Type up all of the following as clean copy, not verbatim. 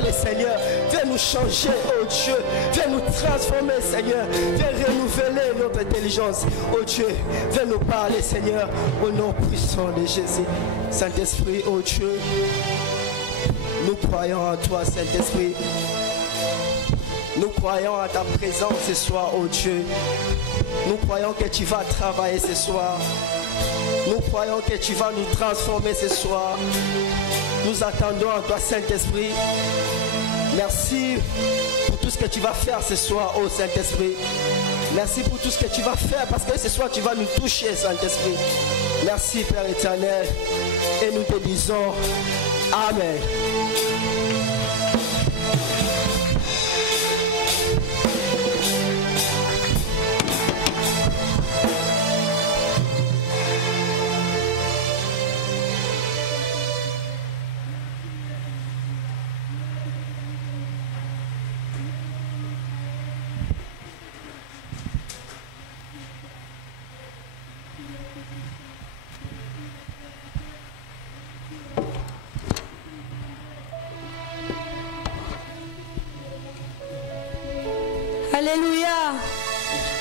parler, Seigneur. Viens nous changer, oh Dieu. Viens nous transformer, Seigneur. Viens renouveler notre intelligence, oh Dieu. Viens nous parler, Seigneur, au nom puissant de Jésus. Saint-Esprit, oh Dieu, nous croyons en toi, Saint-Esprit. Nous croyons à ta présence ce soir, oh Dieu. Nous croyons que tu vas travailler ce soir. Nous croyons que tu vas nous transformer ce soir. Nous attendons en toi, Saint-Esprit. Merci pour tout ce que tu vas faire ce soir, oh Saint-Esprit. Merci pour tout ce que tu vas faire parce que ce soir tu vas nous toucher, Saint-Esprit. Merci, Père éternel. Et nous te disons Amen. Alléluia.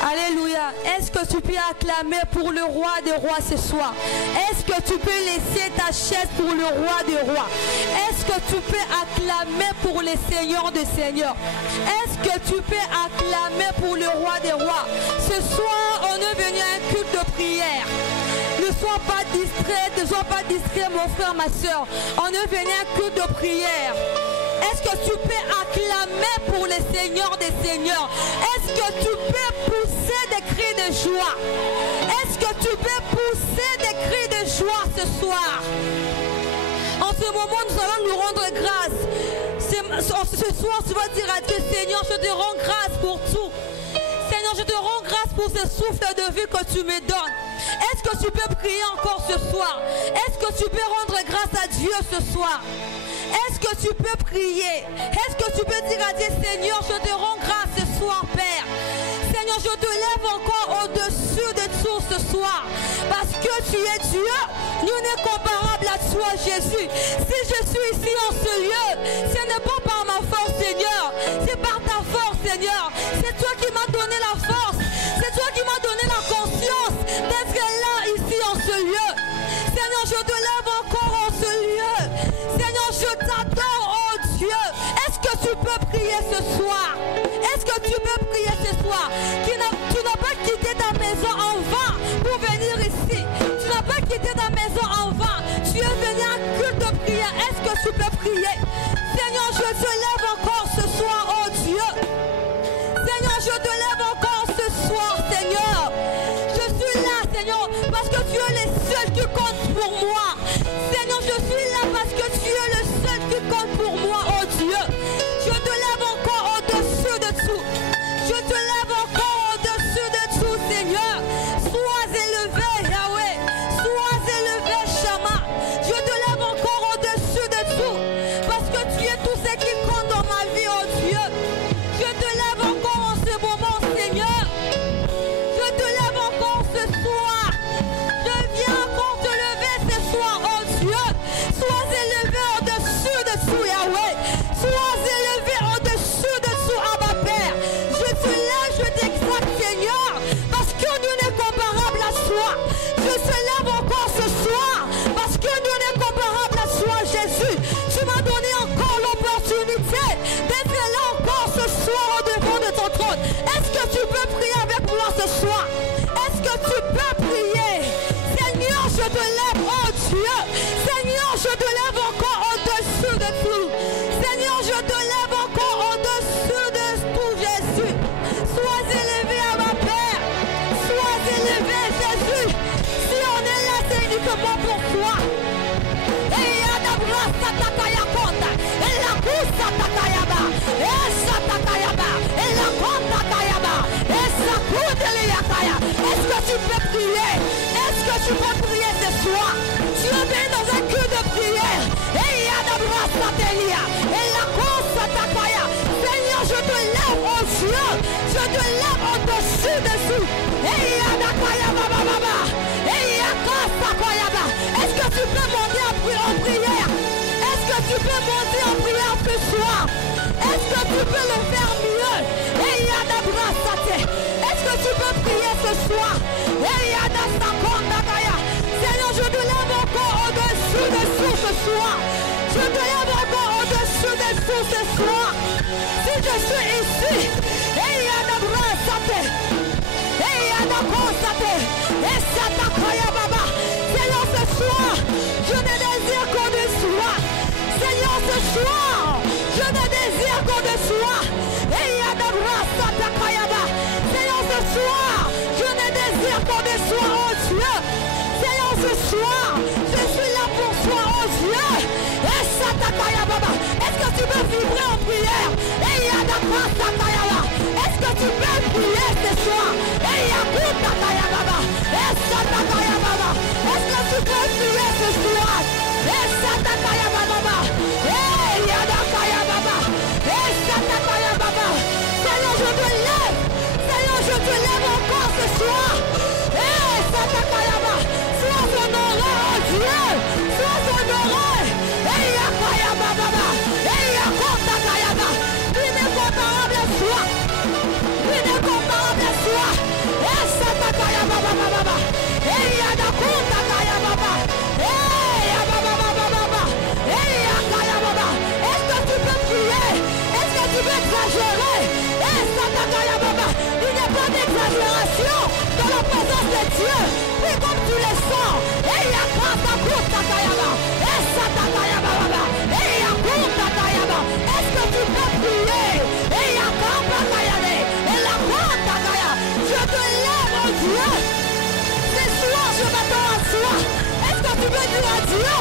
Alléluia. Est-ce que tu peux acclamer pour le roi des rois ce soir? Est-ce que tu peux laisser ta chaise pour le roi des rois? Est-ce que tu peux acclamer pour les seigneurs des seigneurs? Est-ce que tu peux acclamer pour le roi des rois? Ce soir, on est venu à un culte de prière. Ne sois pas distrait, mon frère, ma soeur. On est venu à un culte de prière. Est-ce que tu peux acclamer pour les seigneurs des seigneurs? Est-ce que tu peux pousser des cris de joie? Est-ce que tu peux pousser des cris de joie ce soir? En ce moment, nous allons nous rendre grâce. Ce soir, tu vas dire à Dieu, Seigneur, je te rends grâce pour tout. Seigneur, je te rends grâce pour ce souffle de vie que tu me donnes. Est-ce que tu peux prier encore ce soir? Est-ce que tu peux rendre grâce à Dieu ce soir? Est-ce que tu peux prier? Est-ce que tu peux dire à Dieu, Seigneur, je te rends grâce ce soir, Père. Seigneur, je te lève encore au-dessus de tout ce soir. Parce que tu es Dieu, nous n'est comparable à toi, Jésus. Si je suis ici en ce lieu, ce n'est pas par ma force, Seigneur. C'est par ta force, Seigneur. C'est toi qui m'as donné la force. C'est toi qui m'as donné la conscience d'être là, ici en ce lieu. Seigneur, je te lève encore en ce lieu. Seigneur, je t'adore, oh Dieu. Est-ce que tu peux prier ce soir? Est-ce que tu peux prier ce soir? Tu n'as pas quitté ta maison en vain pour venir ici. Tu n'as pas quitté ta maison en vain. Tu es venu à un culte de prière. Est-ce que tu peux prier? Seigneur, je te lève encore ce soir, oh Dieu. Seigneur, je te lève encore ce soir, Seigneur. Je suis là, Seigneur, parce que tu es le seul qui compte pour moi. Seigneur, je suis là parce que tu es le seul qui compte pour moi, oh Dieu. Je te lève encore au-dessus de tout. Je te lève encore au-dessus de tout, Seigneur. Sois élevé, Yahweh. Sois élevé, Shama. Je te lève encore au-dessus de tout. Parce que tu es tout ce qui compte dans ma vie, oh Dieu. Je te lève encore en ce moment, Seigneur. Je te lève encore ce soir. Je viens encore te lever ce soir, oh Dieu. Sois élevé au-dessus de tout, Yahweh. Sois élevé au-dessus de tout, Abba Père. Je te lève, je t'exalte, Seigneur, parce que nous n'est comparable à toi. Je te lève encore ce soir, parce que nous n'est comparable à toi, Jésus. Tu m'as donné encore l'opportunité d'être là encore ce soir au devant de ton trône. Est-ce que tu peux prier avec moi ce soir? Est-ce que tu peux prier? Seigneur, je te lève, oh Dieu. Seigneur, je te lève encore au-dessus de tout. Seigneur, je te lève encore au-dessus de tout, Jésus. Sois élevé à ma Père. Sois élevé, Jésus. Si on est là, c'est uniquement pour toi. Et Adabra Satakaya Konda. Et la Kousa Takayaba. Et Satakayaba. Et la Konda Kayaba. Et Sakudeliakaya. Est-ce que tu peux prier? Est-ce que tu peux prier ce soir? Tu es venu dans un culte de prière. Et Adabra Satelia. Et la Kousa Takaya. Seigneur, je te lève aux cieux. Je te lève au-dessus de tout. Et Adakayaba Baba. Et Yakasa Koyaba. Est-ce que tu peux monter en prière? Est-ce que tu peux monter en prière ce soir? tu peux le faire mieux? Est-ce que tu peux prier ce soir? Seigneur, je te lève encore au-dessus des sourds ce soir. Je te lève encore au-dessus des sourds ce soir. Si je suis ici, Seigneur, ce soir, je ne désire qu'on te soit. Seigneur, ce soir, je ne désire qu'on te soit. Seigneur, ce soir, je ne désire qu'on te soit, oh Dieu. Seigneur, ce soir, je suis là pour toi, oh Dieu. Est-ce que tu peux vibrer en prière? Est-ce que tu peux prier ce soir? Est-ce que tu peux prier ce soir? Seigneur, je te lève. Seigneur, je te lève encore ce soir. Sois honoré, oh Dieu. Sois honoré. L'incomparable soit. L'incomparable soit. Est-ce que tu peux prier? Est-ce que tu peux exagérer? Il n'y a pas d'exagération dans la présence de Dieu. Prie comme tu le sens. Est-ce que tu peux prier? Je te lève, oh Dieu. Ce soir, je m'attends à soi. Est-ce que tu peux dire à Dieu?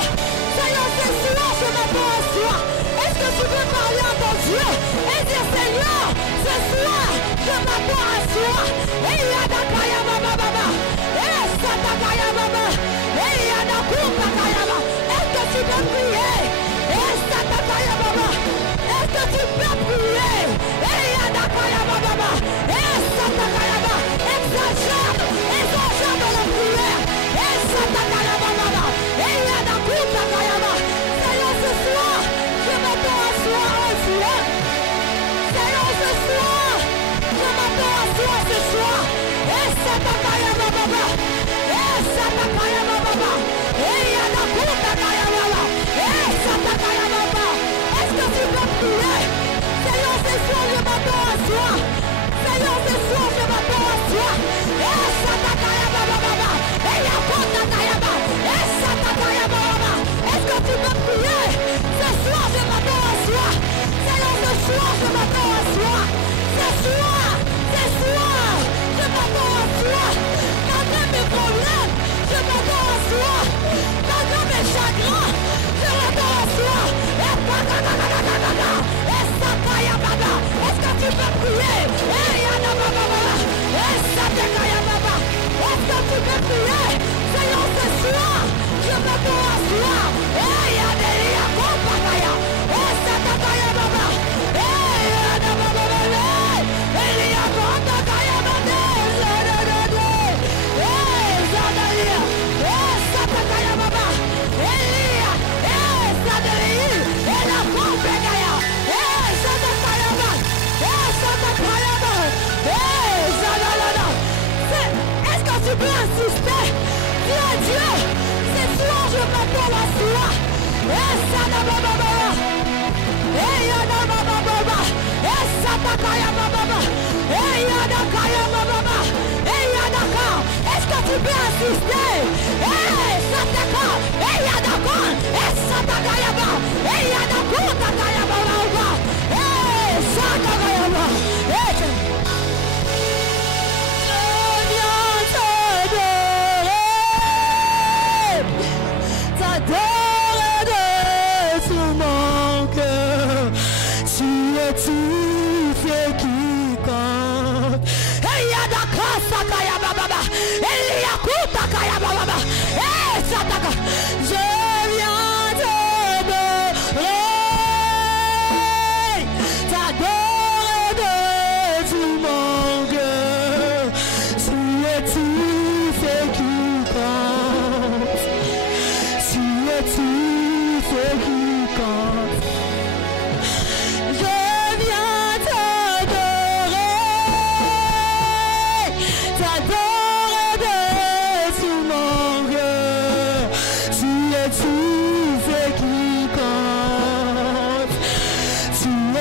Seigneur, ce soir, je m'attends à soi. Est-ce que tu peux parler à ton Dieu et dire, Seigneur, ce soir, je m'attends à soi. Est-ce que tu peux prier? Est-ce que tu peux prier? Exagère dans la prière. Seigneur, ce soir, je m'attends à soi, oh Dieu. Seigneur, ce soir, je m'attends à soi ce soir. Est-ce que tu peux prier? Seigneur, ce soir, je m'attends à soi. Seigneur, ce soir, je m'attends à soi. Est-ce que tu peux prier? Ce soir, je m'attends à soi. Seigneur, ce soir, je m'attends à soi. Ce soir, je m'attends à soi. Malgré mes problèmes, je m'attends à soi. Malgré mes chagrins, je m'attends à soi. Est-ce que tu peux prier? Est-ce que tu peux prier? Seigneur, ce soir, je m'attends à soi. Est-ce que tu peux insister? Dis à Dieu, ce soir je m'attends à soi. Est-ce que tu peux insister? T'adorer de tout mon cœur. Tu es tout ce qui compte.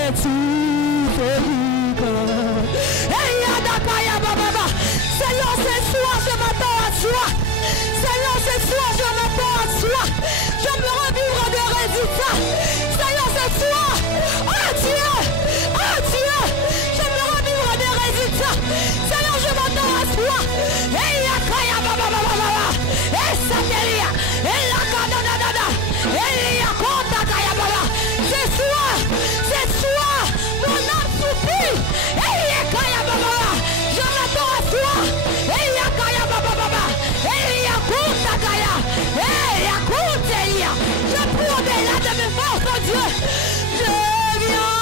es tout véritable. Seigneur, ce soir, je m'attends à toi. Seigneur, ce soir, je m'attends à toi. Je me revivre de résultats. Seigneur, ce soir, oh Dieu, je me revivre des résultats. Seigneur, je m'attends à toi. C'est soir, mon âme soupire. Je m'attends à toi. Je prie au-delà de mes forces, oh Dieu. Je viens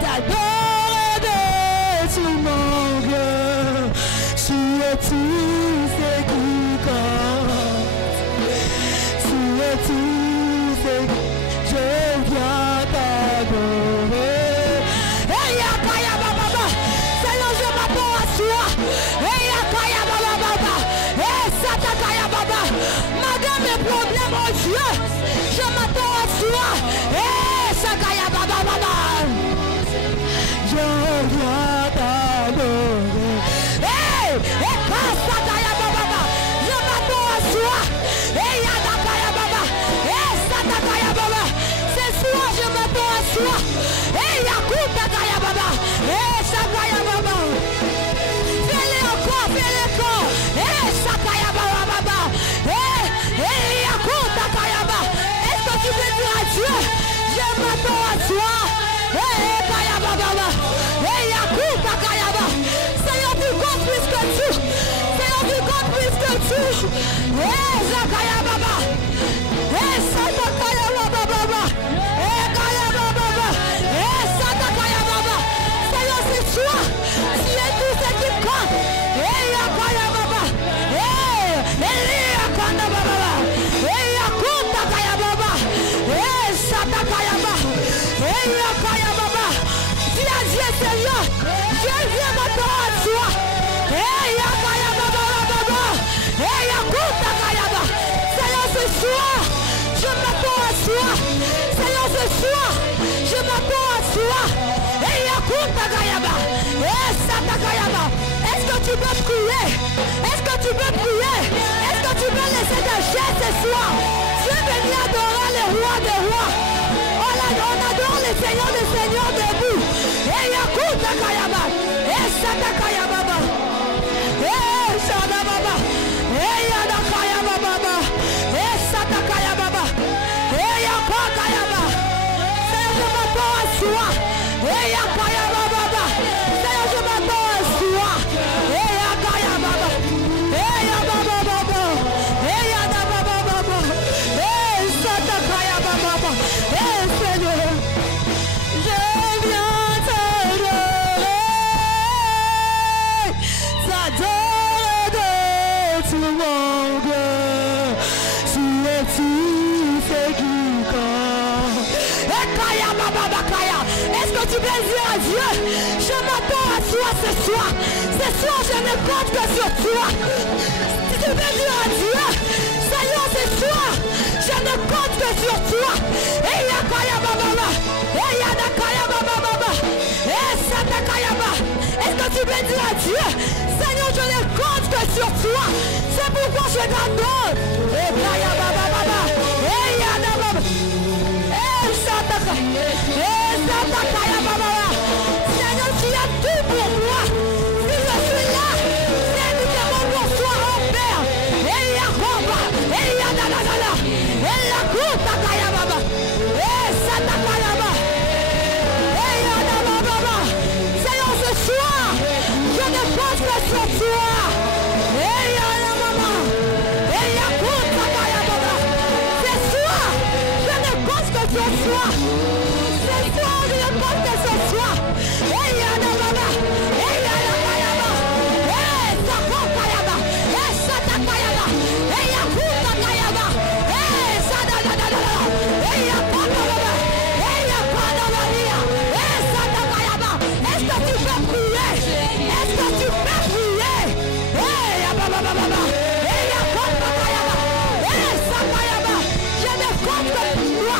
t'adorer de tout mon cœur. Tu es tout ce qui compte. Tu es tout ce qui... Je viens t'adorer. Seigneur, je m'attends à toi. Malgré mes problèmes, oh Dieu, je m'attends à toi. Je viens t'adorer. Je m'attends à toi. Ce soir, je m'attends à toi. Fais-le encore, fais-le encore. Est-ce que tu peux dire à Dieu, je m'attends à toi. Seigneur, tu comptes plus que tout. Seigneur, tu comptes plus que tout. Seigneur, c'est toi. Tu es tout ce qui compte. Seigneur, je viens maintenant à toi. Seigneur, ce soir, je m'attends à toi. Seigneur, ce soir, je m'attends à toi. Est-ce que tu peux prier? Est-ce que tu peux prier? Est-ce que tu peux laisser ta chaise ce soir? Tu es venu adorer le roi des rois. On adore le Seigneur des seigneurs debout. Est-ce que tu peux dire à Dieu, je m'attends à toi ce soir. Ce soir, je ne compte que sur toi. Si tu peux dire à Dieu, Seigneur, ce soir, je ne compte que sur toi. Est-ce que tu peux dire à Dieu, Seigneur, je ne compte que sur toi. C'est pourquoi je t'adore. Seigneur, tu as tout pour moi. Si je suis là, c'est uniquement pour toi, oh Père. Seigneur, ce soir, je ne pense que sur toi. Ce soir, je ne pense que sur toi. Ce soir, je ne pense que sur toi. Je ne compte que sur toi.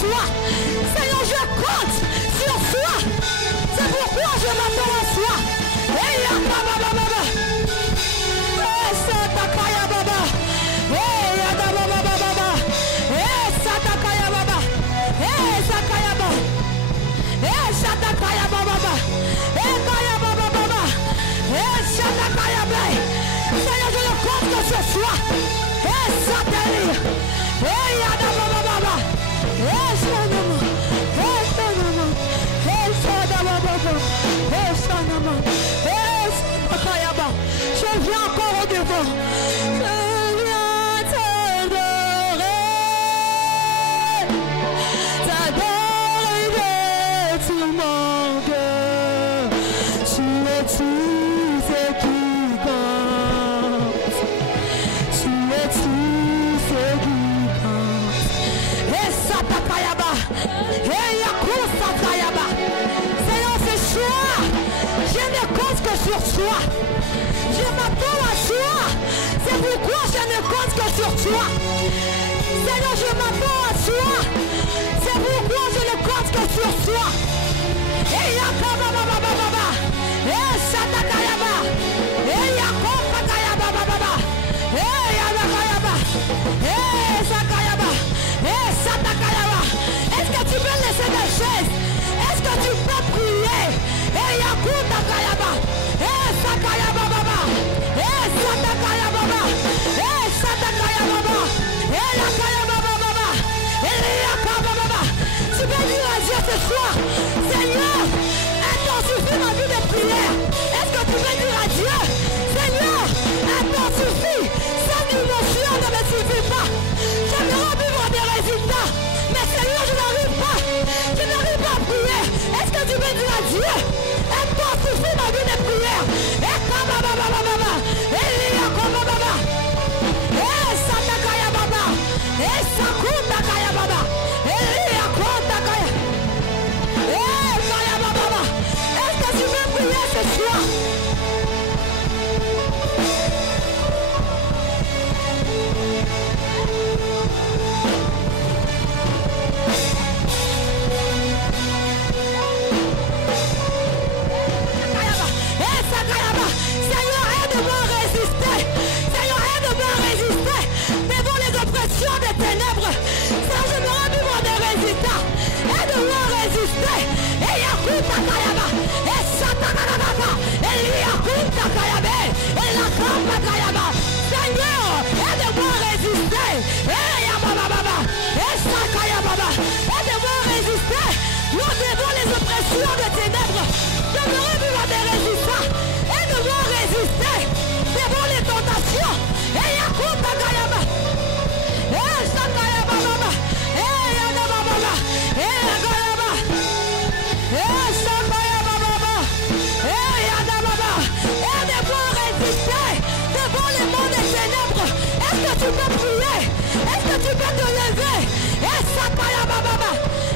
soi. Seigneur, je compte sur soi. C'est pourquoi je m'attends à soi. Et ya baba baba. Eh satakaya baba. Eh ya baba baba baba. Eh satakaya baba. Eh sakaya baba. Eh satakaya baba. Eh kaya baba baba. Eh satakaya baba. Seigneur, je ne compte que sur soi. Eh satani. Eh ya baba baba. Eh sanama. Eh sanama. Eh sanama baba. Eh sanama. Eh satakaya baba. Je viens encore au devant. Je viens t'adorer. T'adorer de tout mon cœur. Tu es tout ce qui compte. Tu es tout ce qui compte. Et Satakayaba. Et Yakou Satakayaba. Seigneur, ce soir, je ne compte que sur toi. Je m'attends à toi. C'est pourquoi je ne compte que sur toi. Seigneur, je m'attends à toi. C'est pourquoi je ne compte que sur toi. Et Yakaba baba baba. Et Satakayaba. Et Yakoba Kayaba baba. Et Yabakayaba. Et Sakayaba. Et Satakayaba. Est-ce que tu peux laisser des chaises? Est-ce que tu peux prier? Et Yakuta Kayaba. Et Sakayaba baba. Et Satakayaba baba. Et Satakayaba baba. Et Yakayaba baba. Et Yakaba baba. Tu peux dire à Dieu ce soir, Seigneur, intensifie ma vie de prière. Est-ce que tu peux dire à Dieu, Seigneur, intensifie, cette émotion ne me suffit pas. J'aimerais vivre des résultats, mais Seigneur, je n'arrive pas. Je n'arrive pas à prier. Est-ce que tu peux dire à Dieu, intensifie ma vie de prière. Et Kaba baba baba. Et Yakoba baba. Et Satakaya baba. Et Sakuta kaya baba. Et Yakota kaya. Et Kaya baba. Est-ce que tu veux prier ce soir? Seigneur, aide-moi à résister. Seigneur, aide-moi à résister devant les oppressions des ténèbres. Seigneur, je me rends vivre des résultats. Aide-moi à résister. Et Yakuta Kayaba. Et Satanagaba. Et Yakuta Kayaba. Et la Kamba Kayaba. Seigneur, aide-moi à résister. Et Yababa. Et Sakayaba. Aide-moi à résister devant les oppressions des ténèbres. Je me rends vivre des résultats. Aide-moi à résister devant les tentations. Et Yakuta Kayaba. Et Sakayaba baba. Et Yagaba baba. Et Yagaba. Et Sakayaba baba. Et Yagaba baba. Aide-moi à résister devant les mondes des ténèbres. Est-ce que tu peux prier? Est-ce que tu peux te lever? Et Sakayaba baba.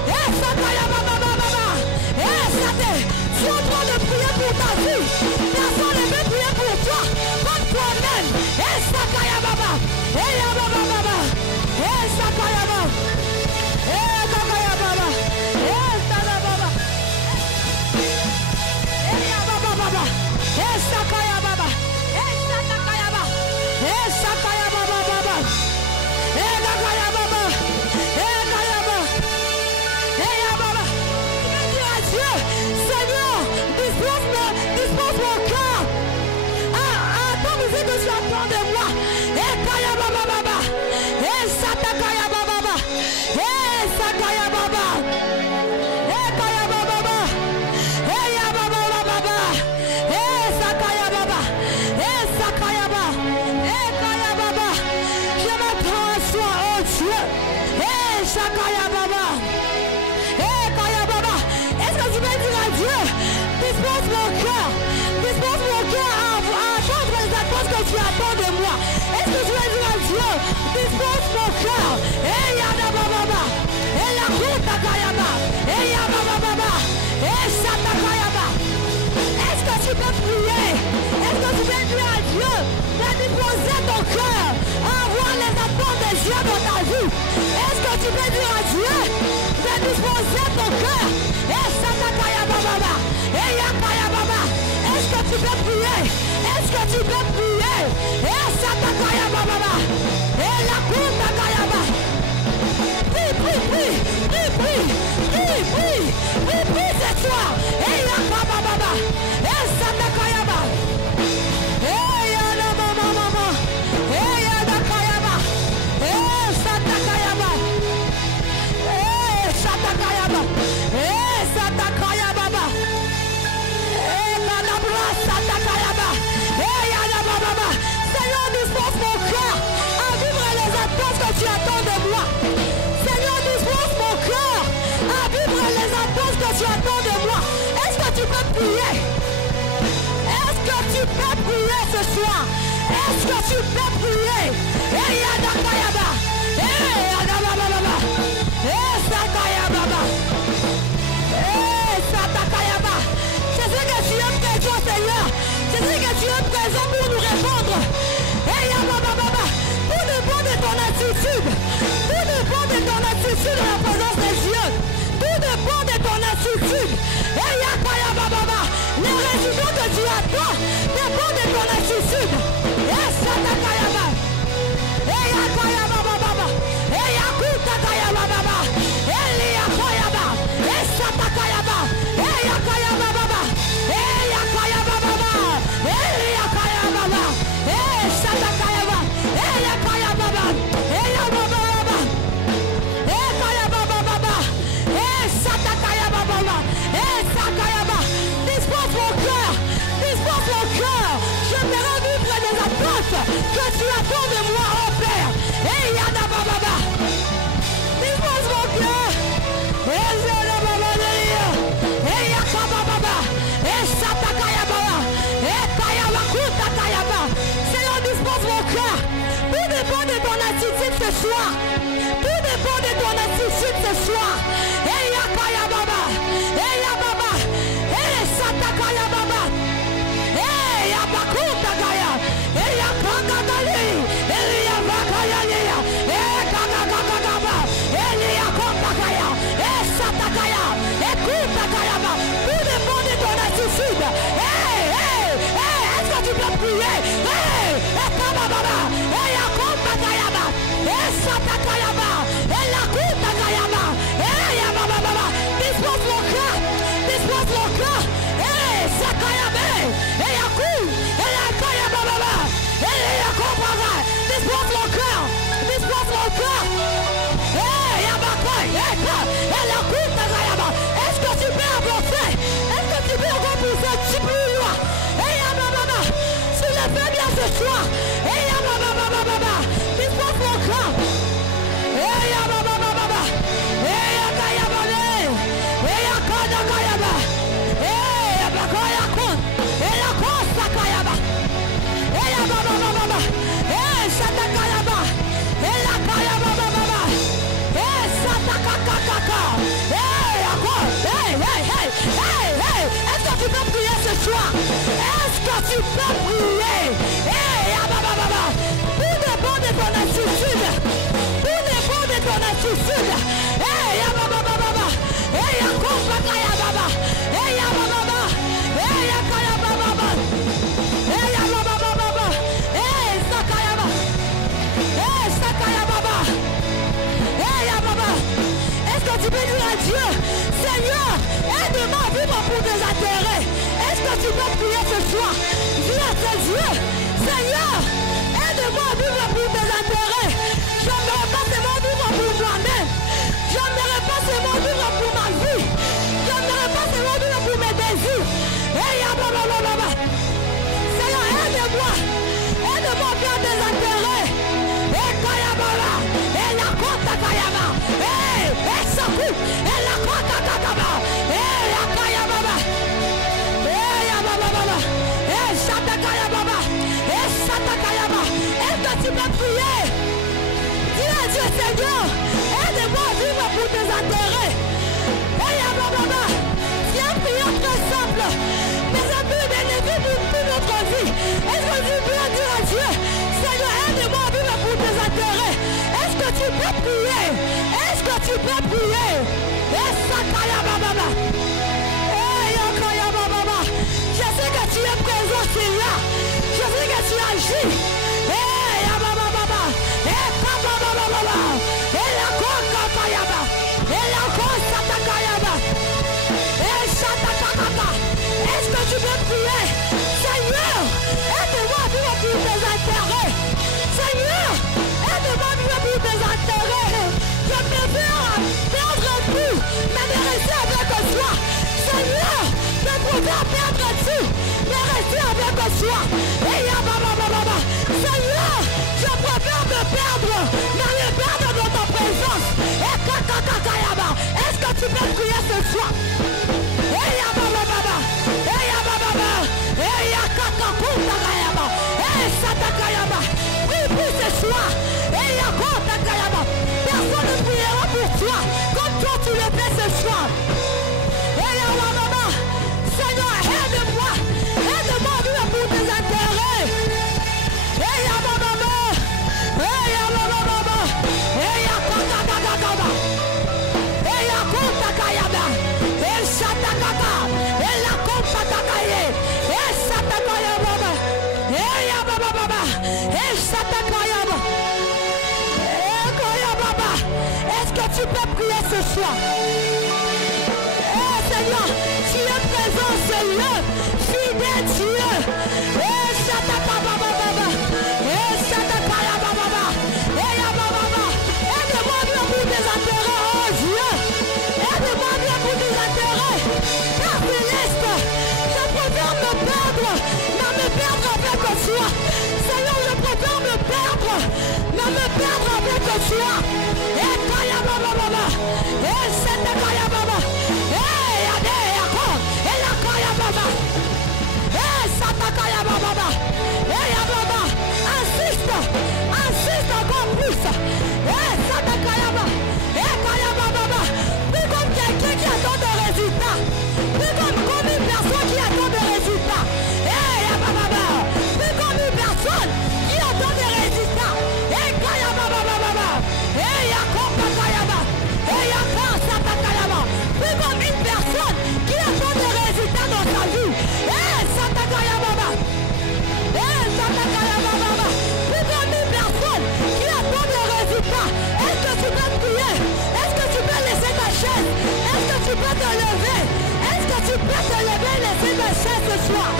Et Sakayaba baba baba. Et Sakayaba. Tu es en train de prier pour ta vie. Personne ne veut prier pour toi. Comme toi-même. Et Sakaya baba. Et Yababa baba. Et Sakaya baba. Et Sakaya baba. Et Sakaya baba. Et Yababa baba. Et Sakaya baba. Et Sakaya baba. Et Sakaya baba baba. Et Sakaya baba. Et Sakaya baba. Et Yababa. Je vais dire à Dieu, Seigneur, dispose mon cœur à ton musique que tu attends de moi. Et Kaya baba baba. Et Satakaya baba. Et Sakaya baba. Et Kaya baba baba. Et Yababa baba. Et Sakaya baba. Et Sakaya baba. Et Kaya baba. Je me prends à soi, oh Dieu. Et Sakaya baba. Et Kaya baba. Est-ce que tu peux dire à Dieu, dispose mon cœur à attendre les attentes que tu attends de moi. Est-ce que tu veux dire à Dieu, dispose mon cœur. Et Yadaba baba. Et la Kuta Kayaba. Et Yababa baba. Et Satakayaba. Est-ce que tu peux prier? Est-ce que tu peux dire à Dieu de disposer ton cœur à avoir les attentes des yeux dans ta vie? Est-ce que tu peux dire à Dieu disposer ton cœur. Est-ce que tu peux prier? Est-ce que tu peux prier? Prie, prie, prie, prie, prie, prie, prie, prie, prie ce soir. Seigneur, dispose mon cœur à vivre les attentes que tu attends de moi. Seigneur, dispose mon cœur à vivre les attentes que tu attends de moi. Est-ce que tu peux prier? Est-ce que tu peux prier ce soir? Est-ce que tu peux prier? Je sais que tu es présent, Seigneur. Je sais que tu es présent pour nous répondre. Tout dépend de ton attitude. Tout dépend de ton attitude dans la présence des dieux. Tout dépend de ton attitude. Les résultats que tu attends dépendent de ton attitude. Que tu attends de moi, oh Père. Dispose mon cœur. Seigneur, dispose mon cœur. Tout dépend de ton attitude ce soir. Tout dépend de ton attitude ce soir. Est-ce que tu peux avancer? Est-ce que tu peux encore pousser un petit peu plus loin? Si le fais bien ce soir, dispose mon cœur. Est-ce que tu peux prier ce soir? Est-ce que tu peux prier? Tout dépend de ton attitude. Tout dépend de ton attitude. Est-ce que tu peux dire à Dieu, Seigneur, aide-moi à vivre pour tes intérêts? Est-ce que tu peux prier ce soir? Dis à tes dieux, Seigneur, aide-moi à vivre pour tes intérêts. Je n'aimerais pas seulement vivre pour moi-même. Je n'aimerais pas seulement vivre pour ma vie. Je n'aimerais pas seulement vivre pour mes désirs. Seigneur, aide-moi. Aide-moi à faire des intérêts. Est-ce que tu peux prier? Dis à Dieu, Seigneur, aide-moi à vivre pour tes intérêts. C'est une prière très simple, mais ça peut bénéficier pour toute notre vie. Est-ce que tu peux dire à Dieu, Seigneur, aide-moi à vivre pour tes intérêts? Est-ce que tu peux prier? Est-ce que tu peux prier? Je sais que tu es présent, Seigneur. Je sais que tu agis. Est-ce que tu peux prier? Seigneur, aide-moi à vivre pour tes intérêts. Seigneur, aide-moi à vivre pour tes intérêts. Je préfère perdre tout, mais de rester avec toi. Seigneur, je préfère perdre tout, mais rester avec toi. Seigneur, je préfère me perdre, mais me perdre dans ta présence. Est-ce que tu peux prier ce soir? Prie ce soir. Personne ne priera pour toi comme toi tu le fais ce soir. Seigneur, aide-moi. Aide-moi à vivre pour tes intérêts. Est-ce que tu peux prier ce soir? Seigneur, tu es présent, Seigneur, fidèle Dieu. Aide-moi bien pour tes intérêts, oh Dieu. Aide-moi bien pour tes intérêts. Père céleste, je préfère me perdre, mais me perdre avec toi. Seigneur, je préfère me perdre, mais me perdre avec toi. Insiste encore plus. Plus comme quelqu'un qui attend des résultats. Plus comme une personne qui attend des résultats. Plus comme une personne qui attend des résultats. Plus comme une personne qui attend des résultats dans sa vie. Plus comme une personne qui attend des résultats. Est-ce que tu peux prier? Est-ce que tu peux laisser ta chaise? Est-ce que tu peux te lever? Est-ce que tu peux te lever et laisser ta chaise ce soir?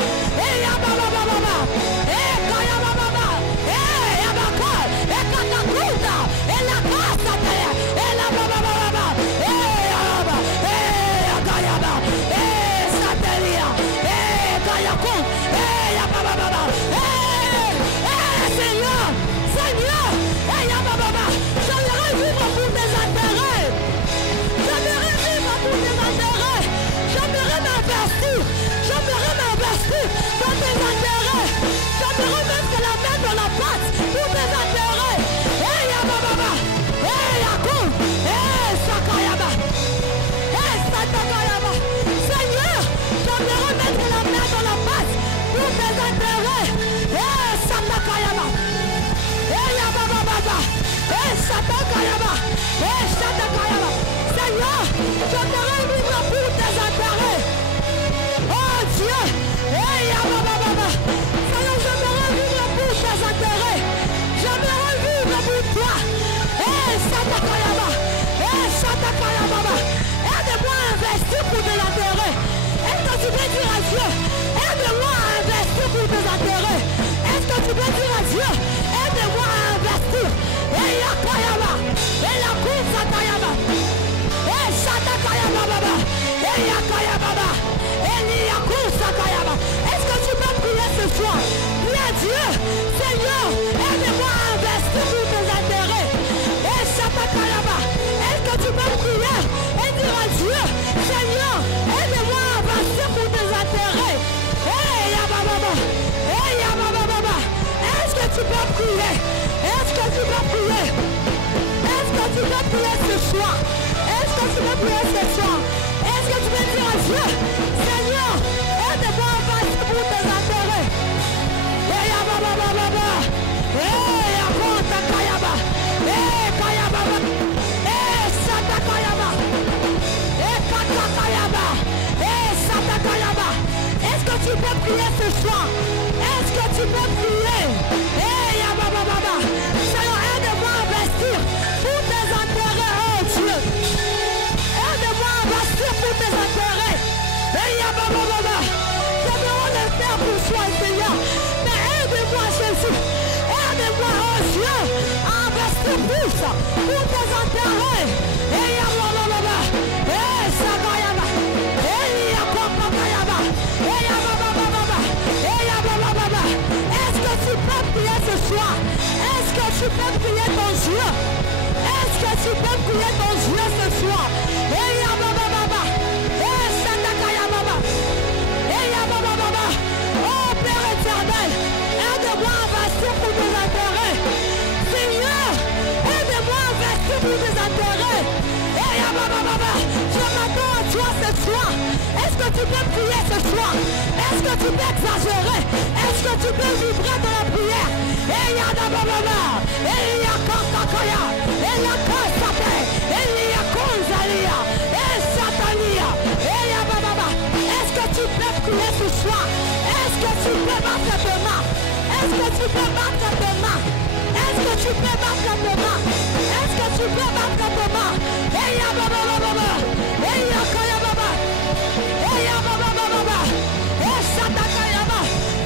Seigneur, j'aimerais vivre pour tes intérêts. Oh Dieu, Seigneur, j'aimerais vivre pour tes intérêts. J'aimerais vivre pour toi. Aide-moi à investir pour tes intérêts. Est-ce que tu peux dire à Dieu, aide-moi à investir pour tes intérêts? Est-ce que tu peux dire à Dieu, aide-moi à investir? Est-ce que tu peux prier ce soir? Dis à Dieu, Seigneur, aide-moi à investir pour tes intérêts. Est-ce que tu peux prier et dire à Dieu, Seigneur, aide-moi à investir pour tes intérêts? Est-ce que tu peux prier? Est-ce que tu peux prier? Est-ce que tu peux prier ce soir? Est-ce que tu peux prier ce soir? Est-ce que tu peux dire à Dieu, Seigneur, aide-moi à investir pour tes intérêts? tu peux prier ton Dieu? Est-ce que tu peux prier ton Dieu ce soir? Oh Père éternel, aide-moi à investir pour tes intérêts. Seigneur, aide-moi à investir pour tes intérêts. Je m'attends à toi ce soir. Est-ce que tu peux prier ce soir? Est-ce que tu peux exagérer? Est-ce que tu peux vibrer dans la prière? Est-ce que tu peux prier ce soir? Est-ce que tu peux battre tes mains? Est-ce que tu peux battre tes mains? Est-ce que tu peux battre tes mains? Est-ce que tu peux battre tes mains?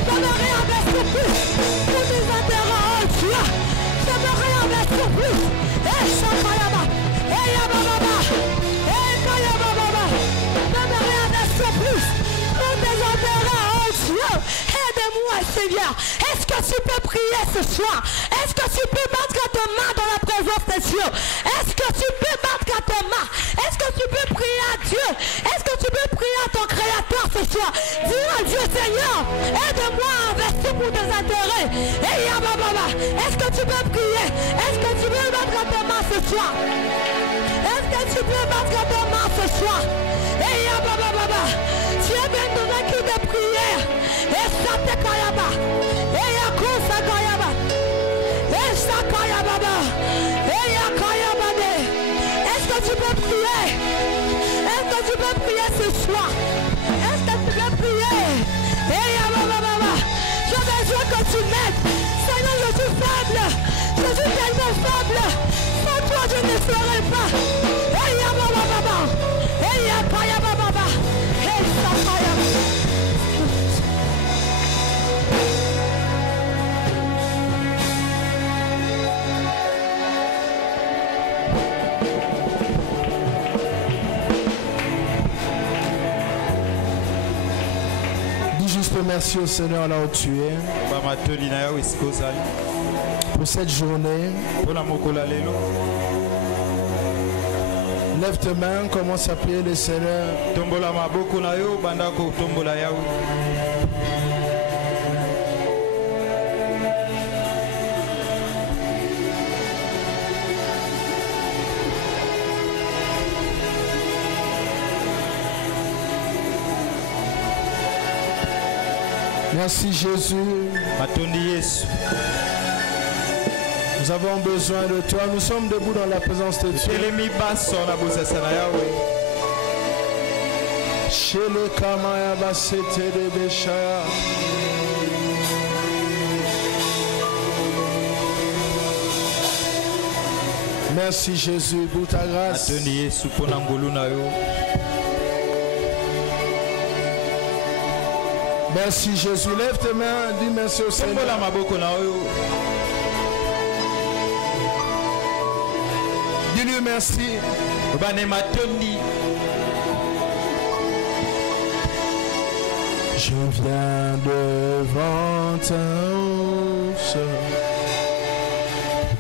J'aimerais investir plus pour tes intérêts, oh Dieu. J'aimerais investir plus. J'aimerais investir plus pour tes intérêts, oh Dieu. Aide-moi, Seigneur. Est-ce que tu peux prier ce soir? Est-ce que tu peux battre tes mains dans la présence de Dieu? Est-ce que tu peux battre tes mains? Est-ce que tu peux prier à Dieu? Est-ce que tu peux prier à ton Créateur ce soir? Dis à Dieu, Seigneur, aide-moi à investir pour tes intérêts. Est-ce que tu peux prier? Est-ce que tu peux battre tes mains ce soir? Est-ce que tu peux battre tes mains ce soir? Dieu vient de vaincre de prière. Et ça te kayaba. Et ya kousa kayaba. Et ça kayaba. Et ya kayaba. Est-ce que tu peux prier? Est-ce que tu peux prier ce soir? Est-ce que tu peux prier? Et ya baba. J'ai besoin que tu m'aides. Seigneur, je suis faible. Je suis tellement faible. Sans toi, je ne ferai pas. Et ya baba. Et ya kayaba baba. Et ça kayaba. Merci au Seigneur là où tu es pour cette journée. Lève tes mains, commence à prier le Seigneur. Merci Jésus. Nous avons besoin de toi. Nous sommes debout dans la présence de Dieu. Chez le Kamaya Basete de Béchaya. Merci Jésus pour ta grâce. Merci Jésus. Lève tes mains, dis merci au Seigneur. Dis-lui merci. Je viens devant ta hausse,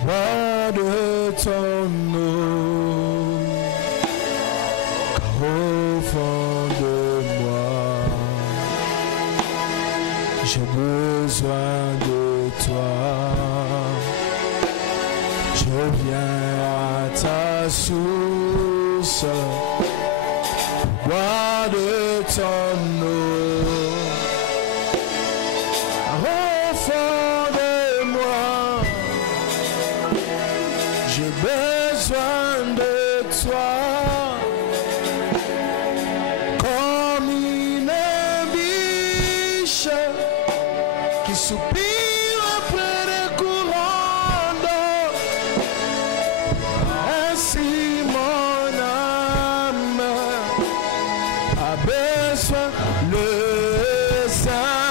bois de ton eau, car au fond de moi, j'ai besoin de toi. Je viens à ta source, bois de ton eau. Au fond de moi, j'ai besoin de toi. Comme une biche qui soupire après le courant d'eau, ainsi mon âme a besoin le Saint-Esprit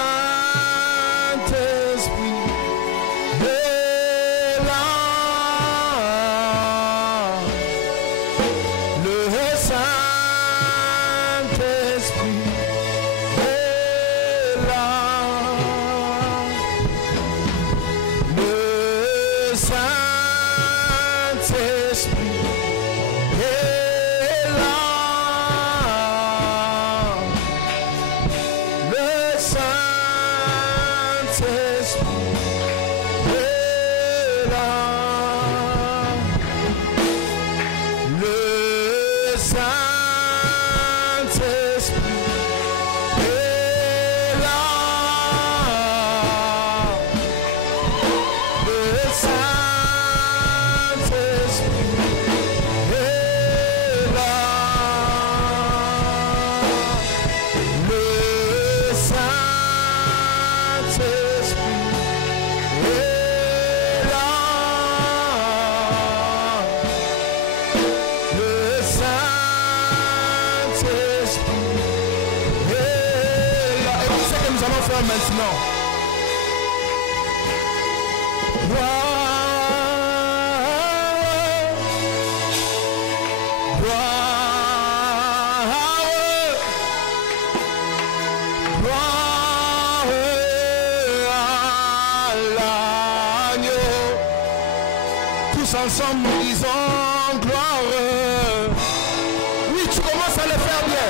de l'âme, le Saint-Esprit de l'âme, le Saint-Esprit. Maintenant, tous ensemble nous disons gloire. Oui, tu commences à le faire bien.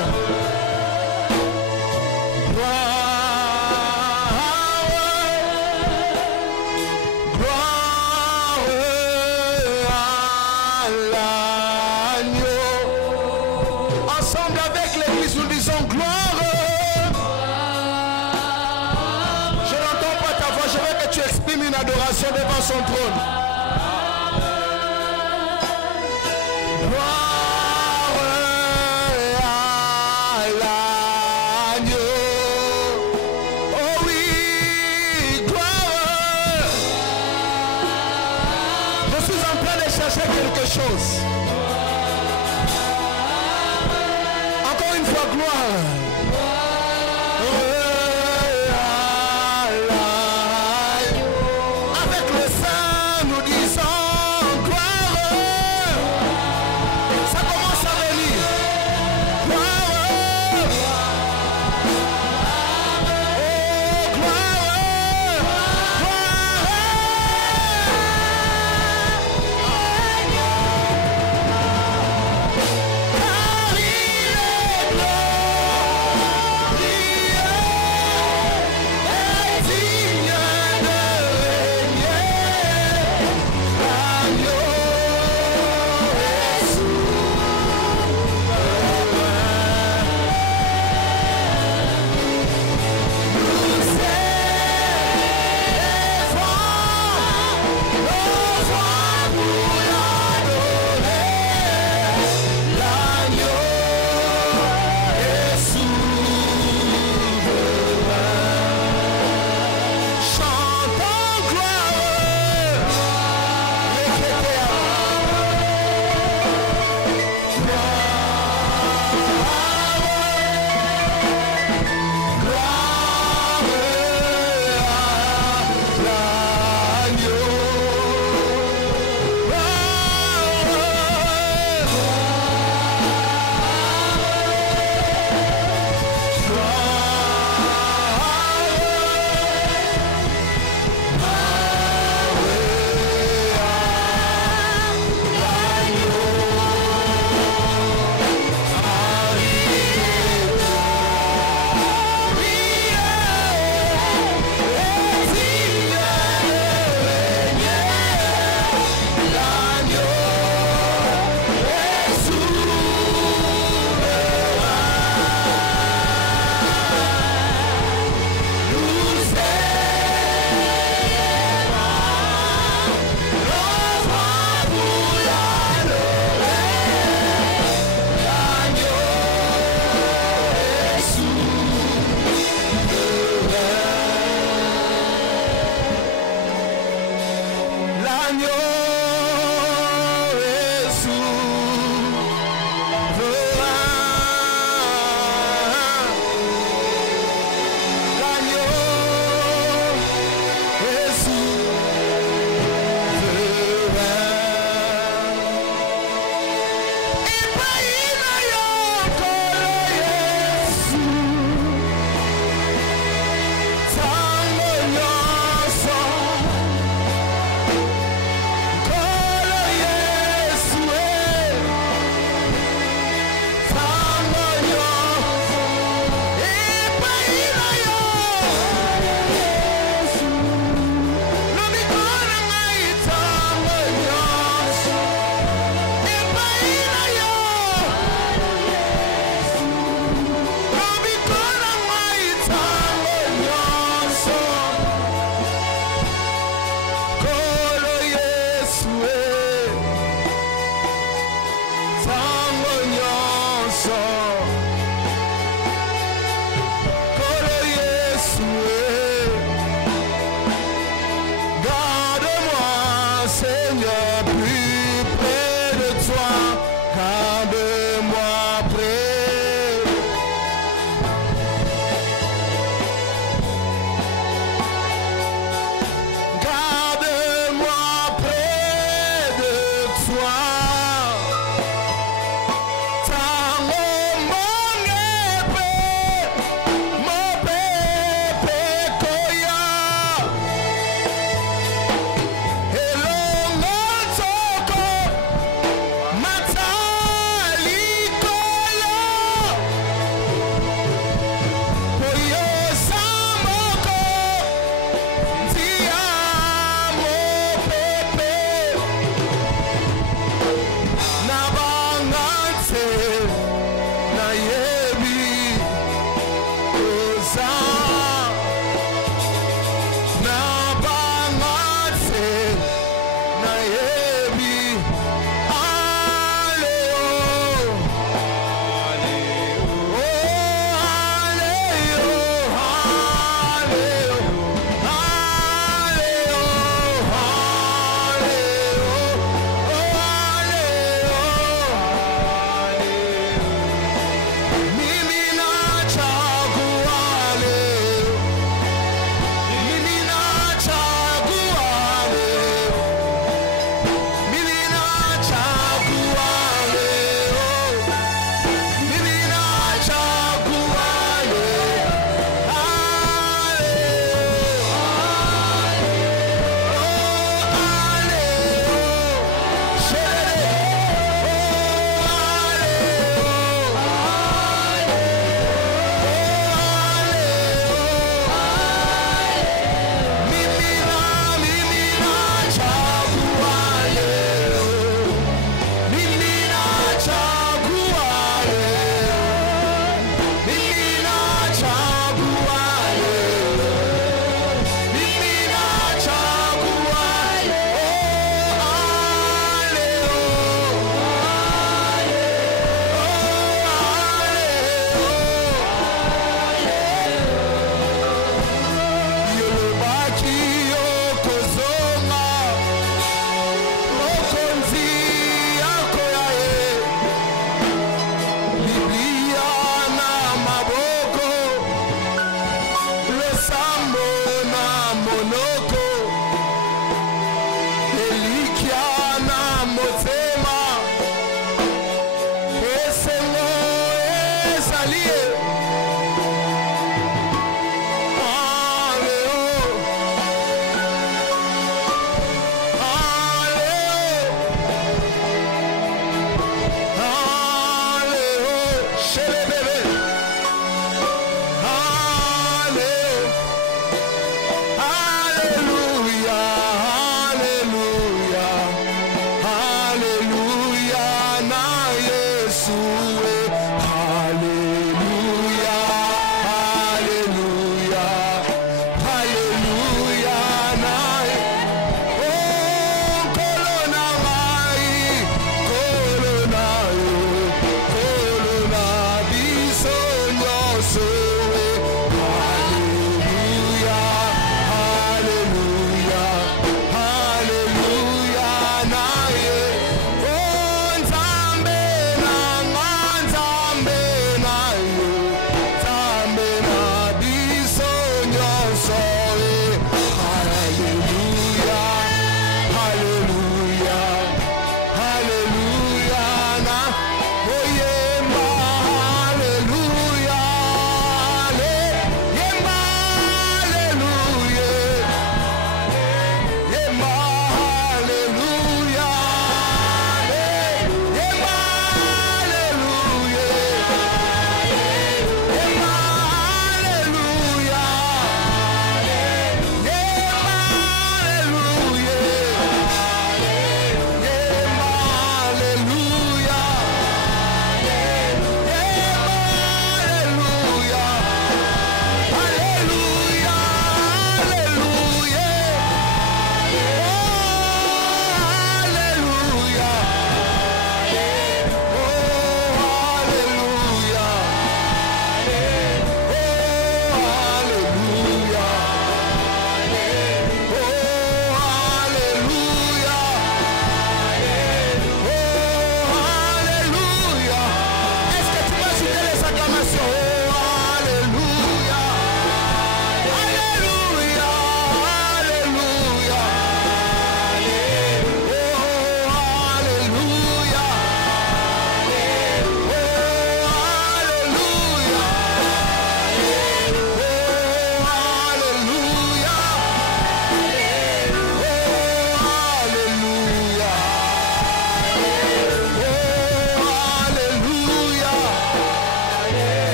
Adoration devant son trône. Gloire à l'agneau. Oh oui, gloire. Je suis en train de chercher quelque chose. Encore une fois, gloire. Hallelujah.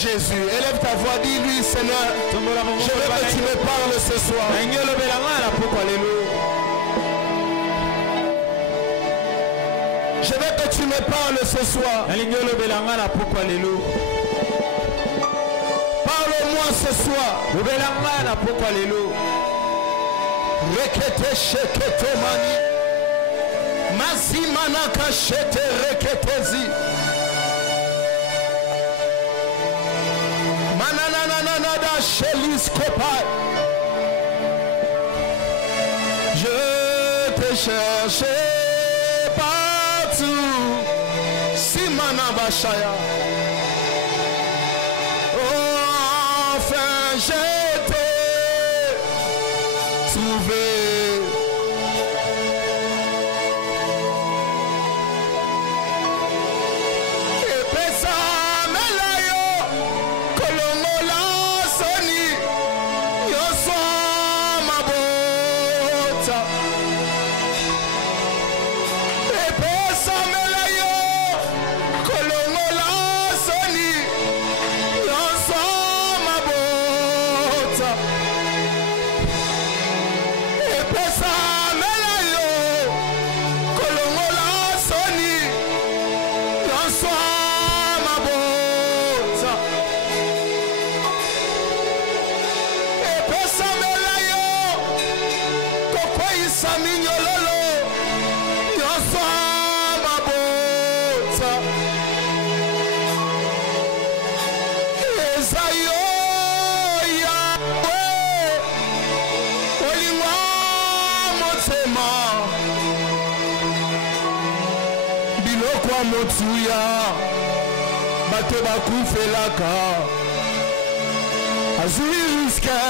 Jésus, élève ta voix, dis-lui Seigneur, je veux que tu me parles ce soir. Je veux que tu me parles ce soir. Parle-moi ce soir. Rekete shekete mani. Mazimana kashete reketezi. Mananananada shelis kopai. Je te cherche partout. Simana bashaya. Oh, enfin j'ai trouvé. Et pesa melayo kolongola soni yoso mabota. Et pesa melayo kolongola soni yoso mabota. Pesa melayo kolongola soni yanswa mabota. Pesa melayo kokoisa minyololo yanswa mabota. Ezayo Yahweh olingwa biloko motuya bato bakufelaka azui risque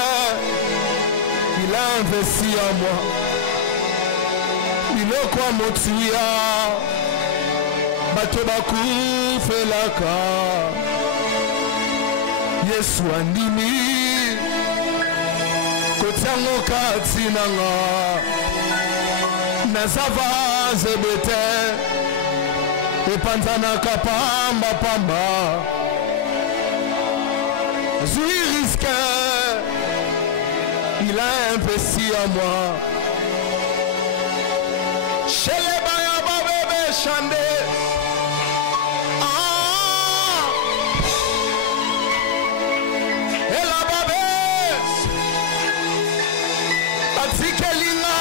il a investi en moi biloko motuya bato bakufelaka Yesu andimi kotiango kati nanga nazava zebete epanzanaka pamba pamba zui risque il a investi en moi chez les bayaba bébé chande et la babes atikelinga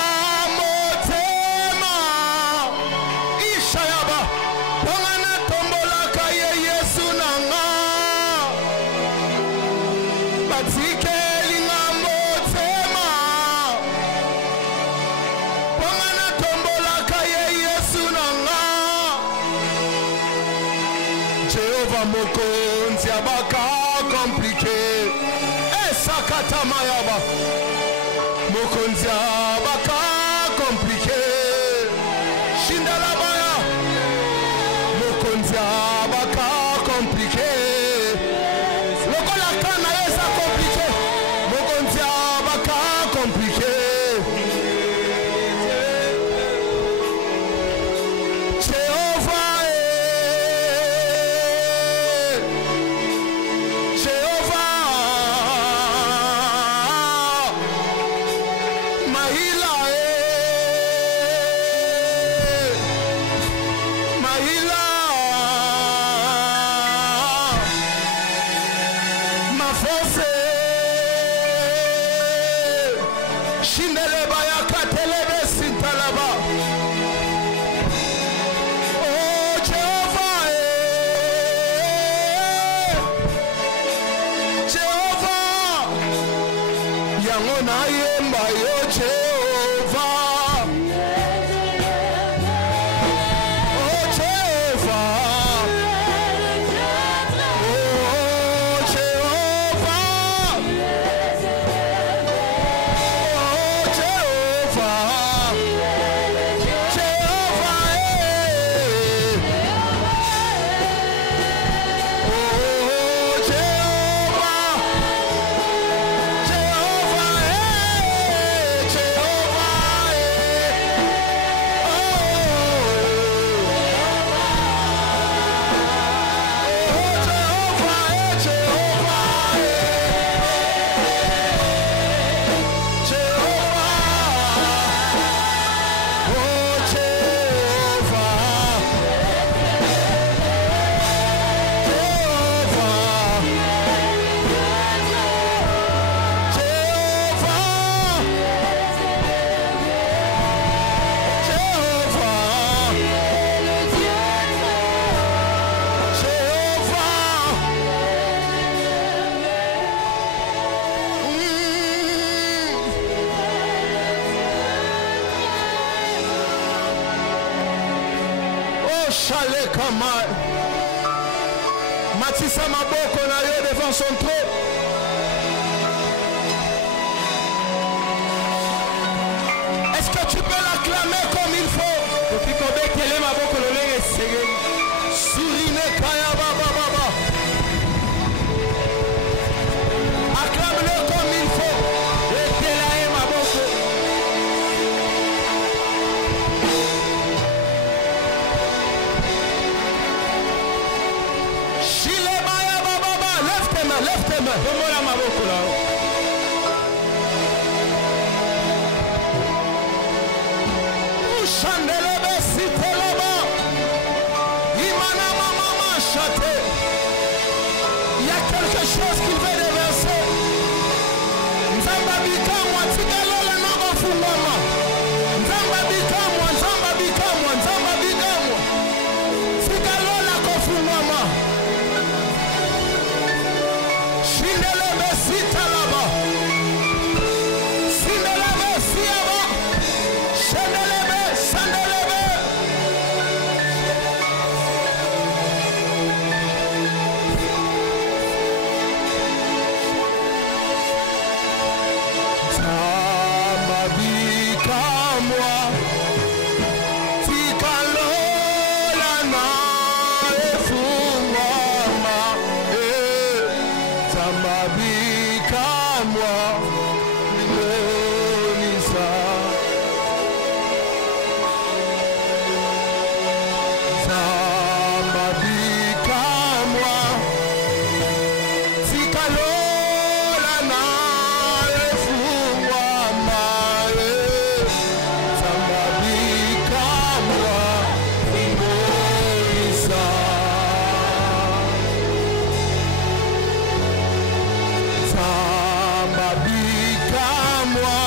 mokonzi abaka compliqué esakata mayaba mokonzi abaka compliqué shindala baya mokonzi abaka compliqué lokola kana esa compliqué mokonzi abaka compliqué Jehovah. chalet kamai. Matissa maboko na yo devant son trône. Est-ce que tu peux l'acclamer comme il faut? Surine kaya baba baba. Acclame-le comme il faut. Chile baya baba baba. Lève tes mains, lève tes mains. Chandelebe siteleba. Imana mama chate. Il y a quelque chose qu'il veut déverser. Nzambabika moi tigalola nabo fungwama. Nzambabika moi, nzambabika moi, nzambabika moi. Tigalola ko fungwama. Shindelebe sitalaba. Sindelebe siaba. Shandelebe sandelebe. Zambabika moi, tikalola na efungwama. Zambabika moi, limonisa. Zambabika moi, tikalola na efungwama. Zambabika moi, limonisa. Zambabika moi,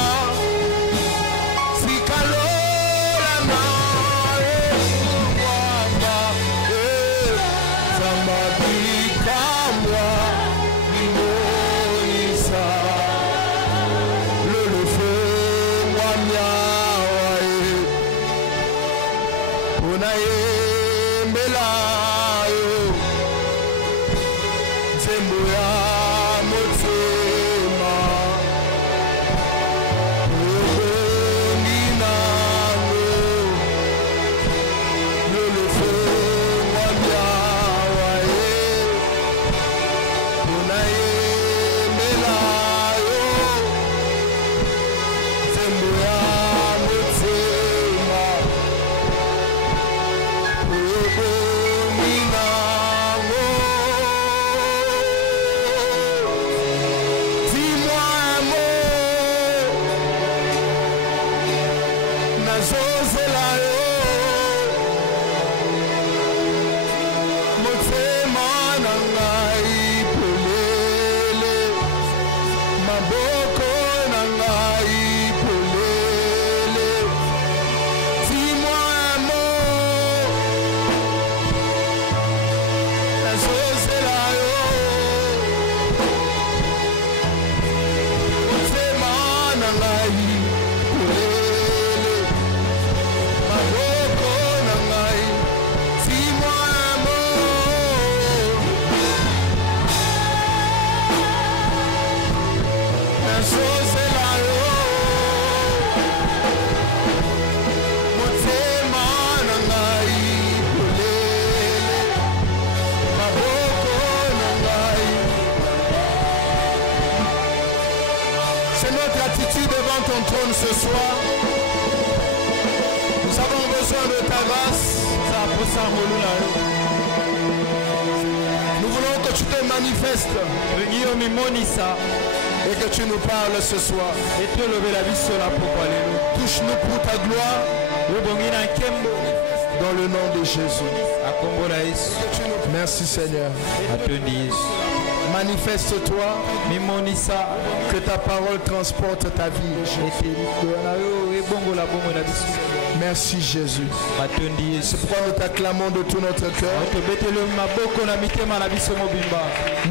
tikalola na efungwama. Zambabika moi, limonisa. Le feu moi miawae. Unayembelayo. Nzembo ya motema. Obongi nango. Le feu moi miawae. Unayembelayo. Nzembo ya motema. Obongi nango. Dis-moi un mot. Nazozela yo. Motema na ngai polele. Maboko na ngai polele. Dis-moi un mot. Nazozela yo. Motema na ngai polele. Maboko na ngai. Dis-moi un mot. Nazozela yo. Motema na ngai polele. Maboko na ngai. C'est notre attitude devant ton trône ce soir. Nous avons besoin de ta grâce. Nous voulons que tu te manifestes et que tu nous parles ce soir. Touche-nous pour ta gloire dans le nom de Jésus. Merci Seigneur. Manifeste-toi, que ta parole transporte ta vie. Merci Jésus. C'est pourquoi nous t'acclamons de tout notre cœur.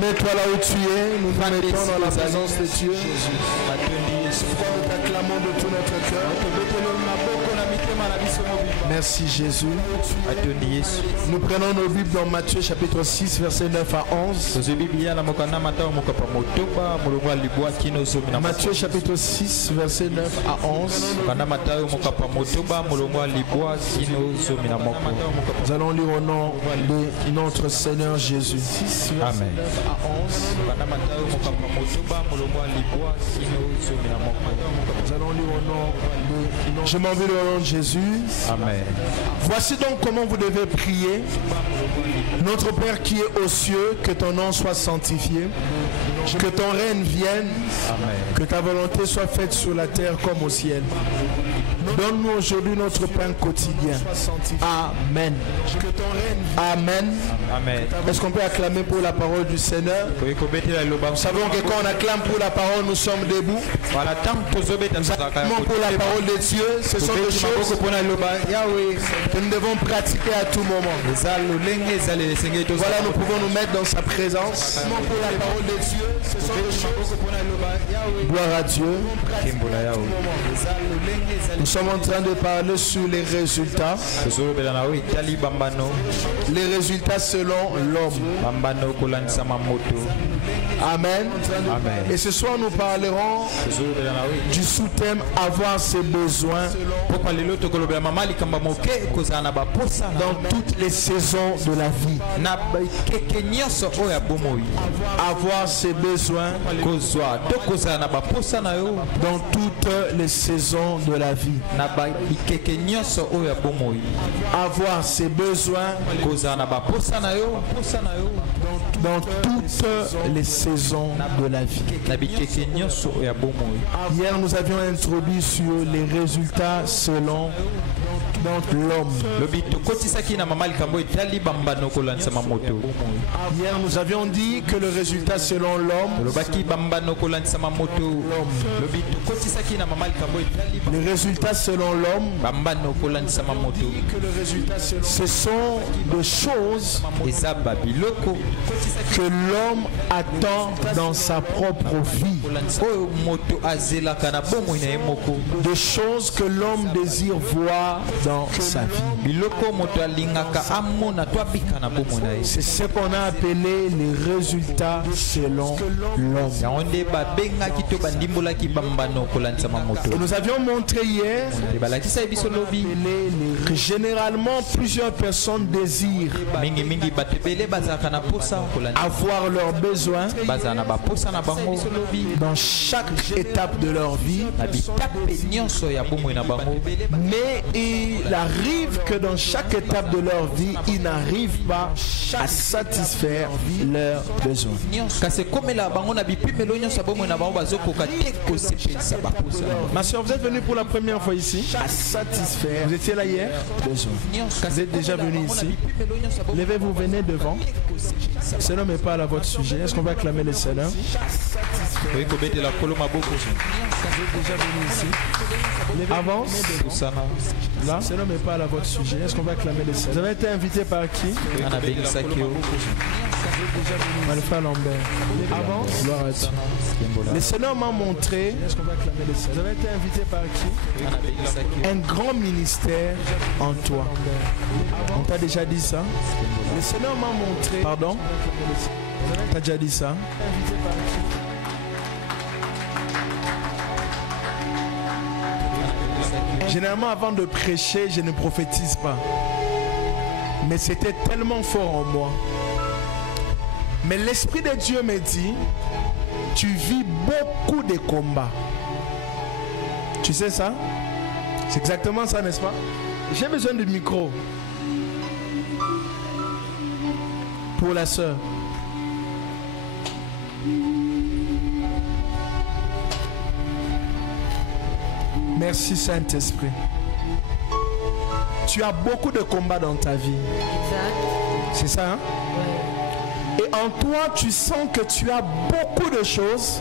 Mets-toi là où tu es, nous nous mettons dans la présence de Dieu. C'est pourquoi nous t'acclamons de tout notre cœur. Merci Jésus. Nous prenons nos Bibles dans Matthieu chapitre 6 versets 9 à 11. Matthieu chapitre 6 versets 9 à 11. Nous allons lire au nom de notre Seigneur Jésus. 6 versets 9 à 11. Nous allons lire au nom de... Je m'en vais au nom de Jésus. Amen. Voici donc comment vous devez prier. Notre Père qui est aux cieux, que ton nom soit sanctifié, que ton règne vienne, Amen. Que ta volonté soit faite sur la terre comme au ciel. Donne-nous aujourd'hui notre pain quotidien. Amen. Amen. Amen. Est-ce qu'on peut acclamer pour la parole du Seigneur? Nous savons que quand on acclame pour la parole, nous sommes debout. Pour la parole de Dieu, ce sont des choses que nous devons pratiquer à tout moment. Voilà, nous pouvons nous mettre dans sa présence. Pour la parole de Dieu, ce sont des choses. Gloire à Dieu. Nous sommes en train de parler sur les résultats. Les résultats selon l'homme. Amen. Amen. Et ce soir, nous parlerons du sous-thème avoir ses besoins dans toutes les saisons de la vie. Avoir ses besoins dans toutes les saisons de la vie. Avoir ses besoins dans toutes les saisons de la vie. Hier, nous avions introduit sur les résultats selon l'homme. Hier, nous avions dit que le résultat selon l'homme, le résultat selon l'homme, ce sont des choses que l'homme attend dans sa propre vie. Des choses que l'homme désire voir dans sa vie. C'est ce qu'on a appelé les résultats selon l'homme. Et nous avions montré hier que généralement plusieurs personnes désirent avoir leurs besoins dans chaque étape de leur vie. Mais il arrive que dans chaque étape de leur vie, ils n'arrivent pas à satisfaire leurs besoins. Ma soeur, vous êtes venue pour la première fois ici? À satisfaire. Vous étiez là hier? Besoin. Vous êtes déjà venu ici? Levez-vous, venez devant. Ce nom n'est pas à votre sujet. Est-ce qu'on va acclamer le Seigneur? Vous êtes déjà venu ici? Avance. Là, ce nom n'est pas à votre sujet. Est-ce qu'on va acclamer le Seigneur? Vous avez été invité par qui? Le frère Lambert. Avance. Gloire à Dieu. Le Seigneur m'a montré. Est-ce qu'on va acclamer le Seigneur? Vous avez été invité par qui? Un grand ministère en toi. On t'a déjà dit ça? Le Seigneur m'a montré. Pardon? T'as déjà dit ça? Généralement, avant de prêcher, je ne prophétise pas. Mais c'était tellement fort en moi. Mais l'Esprit de Dieu me dit, tu vis beaucoup de combats. Tu sais ça? C'est exactement ça, n'est-ce pas? J'ai besoin du micro. Pour la sœur. Merci Saint-Esprit. Tu as beaucoup de combats dans ta vie. Exact. C'est ça, hein? Ouais. Et en toi, tu sens que tu as beaucoup de choses,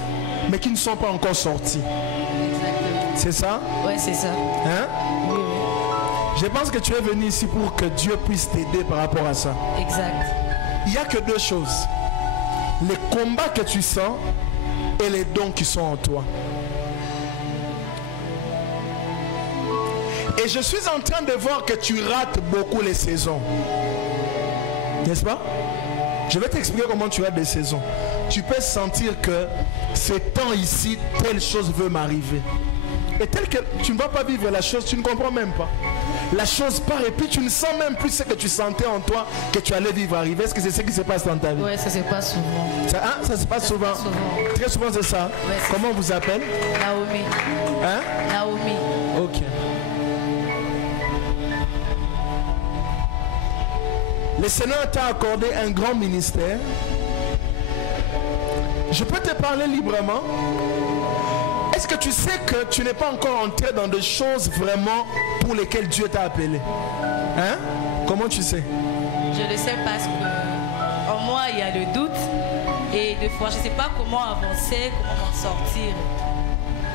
mais qui ne sont pas encore sorties. Exactement. C'est ça? Ouais, c'est ça. Hein? Oui, oui. Je pense que tu es venu ici pour que Dieu puisse t'aider par rapport à ça. Exact. Il n'y a que deux choses. Les combats que tu sens et les dons qui sont en toi. Et je suis en train de voir que tu rates beaucoup les saisons. N'est-ce pas? Je vais t'expliquer comment tu rates des saisons. Tu peux sentir que ce temps ici, telle chose veut m'arriver. Et tel que tu ne vas pas vivre la chose, tu ne comprends même pas. La chose part et puis tu ne sens même plus ce que tu sentais en toi que tu allais vivre arriver. Est-ce que c'est ce qui se passe dans ta vie? Oui, ça se passe souvent. Ça se passe souvent. Très souvent c'est ça. Ouais, comment on vous appelle? Naomi. Hein? Naomi. Ok. Le Seigneur t'a accordé un grand ministère. Je peux te parler librement. Est-ce que tu sais que tu n'es pas encore entré dans des choses vraiment pour lesquelles Dieu t'a appelé? Hein? Comment tu sais? Je le sais parce que en moi il y a le doute et des fois je ne sais pas comment avancer, comment m'en sortir.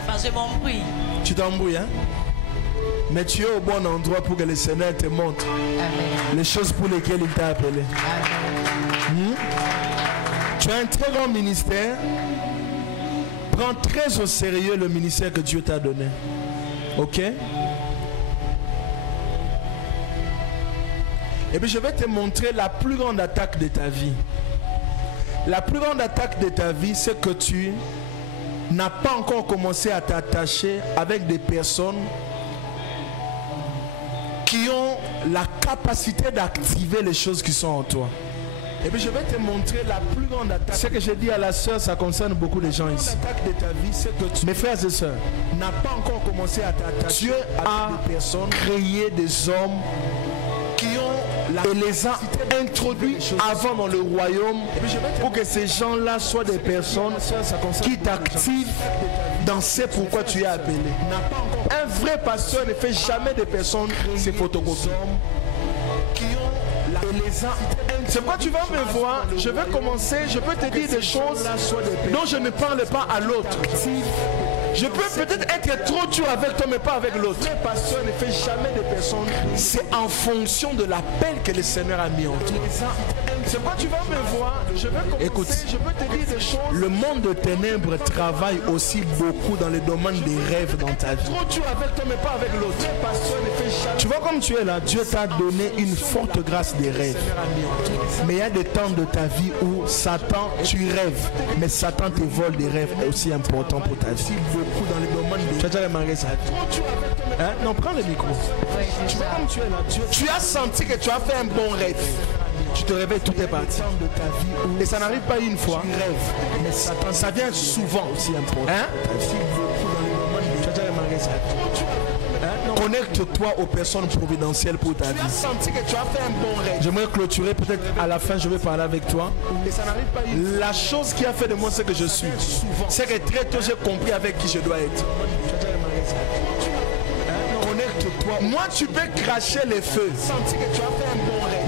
Enfin je m'embrouille. Tu t'embrouilles, hein? Mais tu es au bon endroit pour que le Seigneur te montre les choses pour lesquelles il t'a appelé. Tu as un très grand ministère. Prends très au sérieux le ministère que Dieu t'a donné. Ok? Et puis je vais te montrer la plus grande attaque de ta vie. La plus grande attaque de ta vie, c'est que tu n'as pas encore commencé à t'attacher avec des personnes qui ont la capacité d'activer les choses qui sont en toi. Et puis je vais te montrer la plus grande attaque. Ce que j'ai dit à la sœur, ça concerne beaucoup de gens ici. L'attaque de ta vie, c'est que tu, mes frères et sœurs, n'as pas encore commencé à t'attacher. Dieu a des personnes, créé des hommes qui ont et les a introduits avant dans le royaume pour que ces gens-là soient des personnes qui t'activent dans ce pourquoi tu es appelé. Un vrai pasteur ne fait jamais des personnes ces photocopies. C'est pourquoi tu vas me voir, je vais commencer, je peux te dire des choses dont je ne parle pas à l'autre. Je peux peut-être être trop dur avec toi, mais pas avec l'autre. Le pasteur ne fait jamais des personnes. C'est en fonction de l'appel que le Seigneur a mis en toi. C'est pourquoi tu vas me voir, je vais commencer, écoute, je peux te dire des choses. Le monde de ténèbres travaille aussi beaucoup dans le domaine des rêves dans ta vie. Trop dur avec toi, mais pas avec l'autre. Le pasteur ne fait jamais. Tu vois comme tu es là, Dieu t'a donné une forte grâce des rêves. Mais il y a des temps de ta vie où Satan, tu rêves, mais Satan te vole des rêves aussi importants pour ta vie. Beaucoup dans les domaines de... Tu as déjà remarqué ça? Hein? Non, prends le micro. Oui, tu vois comme tu es là. Tu as senti que tu as fait un bon rêve. Tu te réveilles, tout est parti. Et ça n'arrive pas une fois. Tu rêves, mais Satan, ça vient souvent aussi important. Hein? Tu as déjà remarqué ça? Connecte-toi aux personnes providentielles pour ta vie. Tu as senti que tu as fait un bon rêve. J'aimerais clôturer, peut-être à la fin je vais parler avec toi. Et ça n'arrive pas une... La chose qui a fait de moi ce que je suis, c'est que très tôt j'ai compris avec qui je dois être. Connecte-toi. Moi tu peux cracher les feux.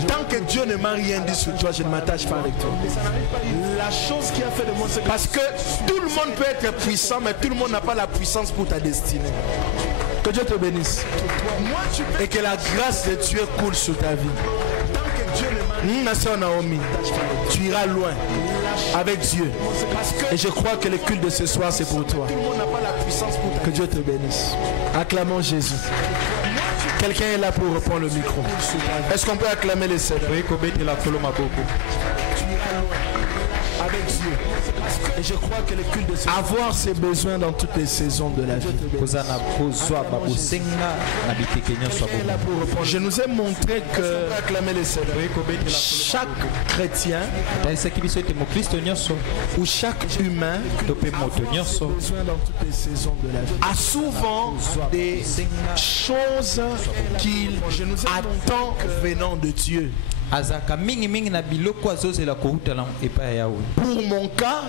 Tant que Dieu ne m'a rien dit sur toi, je ne m'attache pas avec toi. La chose qui a fait de moi ce que... Parce que tout le monde peut être puissant, mais tout le monde n'a pas la puissance pour ta destinée. Que Dieu te bénisse. Et que la grâce de Dieu coule sur ta vie. Ma soeur Naomi, tu iras loin avec Dieu. Et je crois que le culte de ce soir, c'est pour toi. Que Dieu te bénisse. Acclamons Jésus. Quelqu'un est là pour reprendre le micro. Est-ce qu'on peut acclamer les Seigneurs? Avec Dieu. Et je crois que le culte de ce soir, avoir ses besoins dans toutes les saisons de la vie. Je nous ai montré que acclamer les Seigneurs, chaque chrétien ou chaque humain a souvent des choses qu'il attend venant de Dieu. Pour mon cas,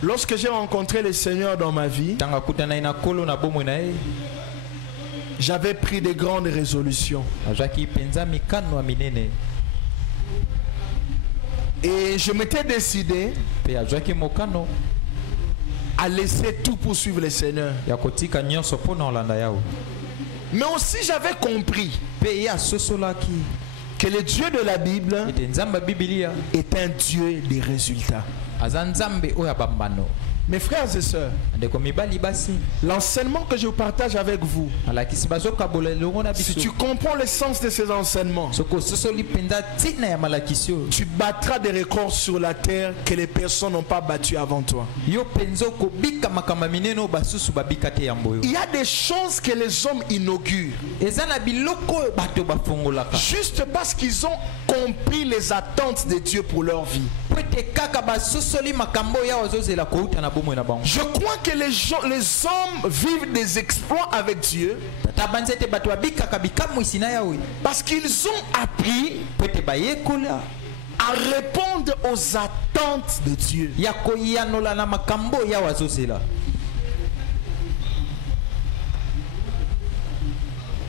lorsque j'ai rencontré le Seigneur dans ma vie, j'avais pris de grandes résolutions. Et je m'étais décidé à laisser tout pour suivre le Seigneur. Mais aussi j'avais compris que le Dieu de la Bible est un Dieu des résultats. Mes frères et sœurs, l'enseignement que je partage avec vous, si tu comprends le sens de ces enseignements, tu battras des records sur la terre que les personnes n'ont pas battu avant toi. Il y a des choses que les hommes inaugurent juste parce qu'ils ont compris les attentes de Dieu pour leur vie. Je crois que les hommes vivent des exploits avec Dieu parce qu'ils ont appris à répondre aux attentes de Dieu.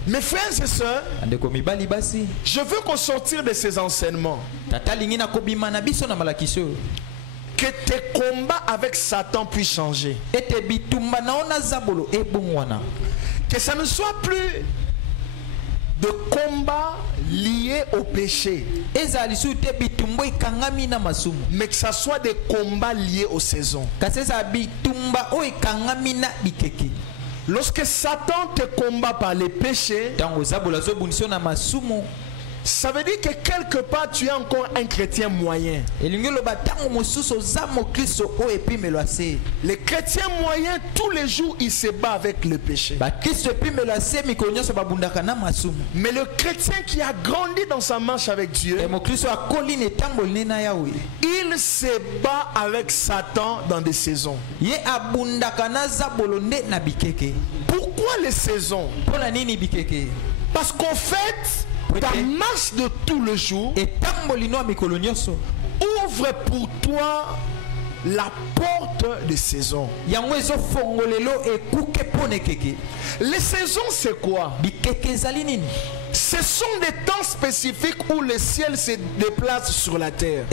Mes frères et sœurs, je veux qu'on sortir de ces enseignements. Que tes combats avec Satan puissent changer. Que ça ne soit plus de combats liés au péché, mais que ça soit des combats liés aux saisons. Lorsque Satan te combat par les péchés, ça veut dire que quelque part tu es encore un chrétien moyen. Les chrétiens moyens, tous les jours, ils se battent avec le péché. Mais le chrétien qui a grandi dans sa marche avec Dieu, il se bat avec Satan dans des saisons. Pourquoi les saisons? Parce qu'en fait, ta marche de tout le jour ouvre pour toi la porte des saisons. Les saisons, c'est quoi? Ce sont des temps spécifiques où le ciel se déplace sur la terre.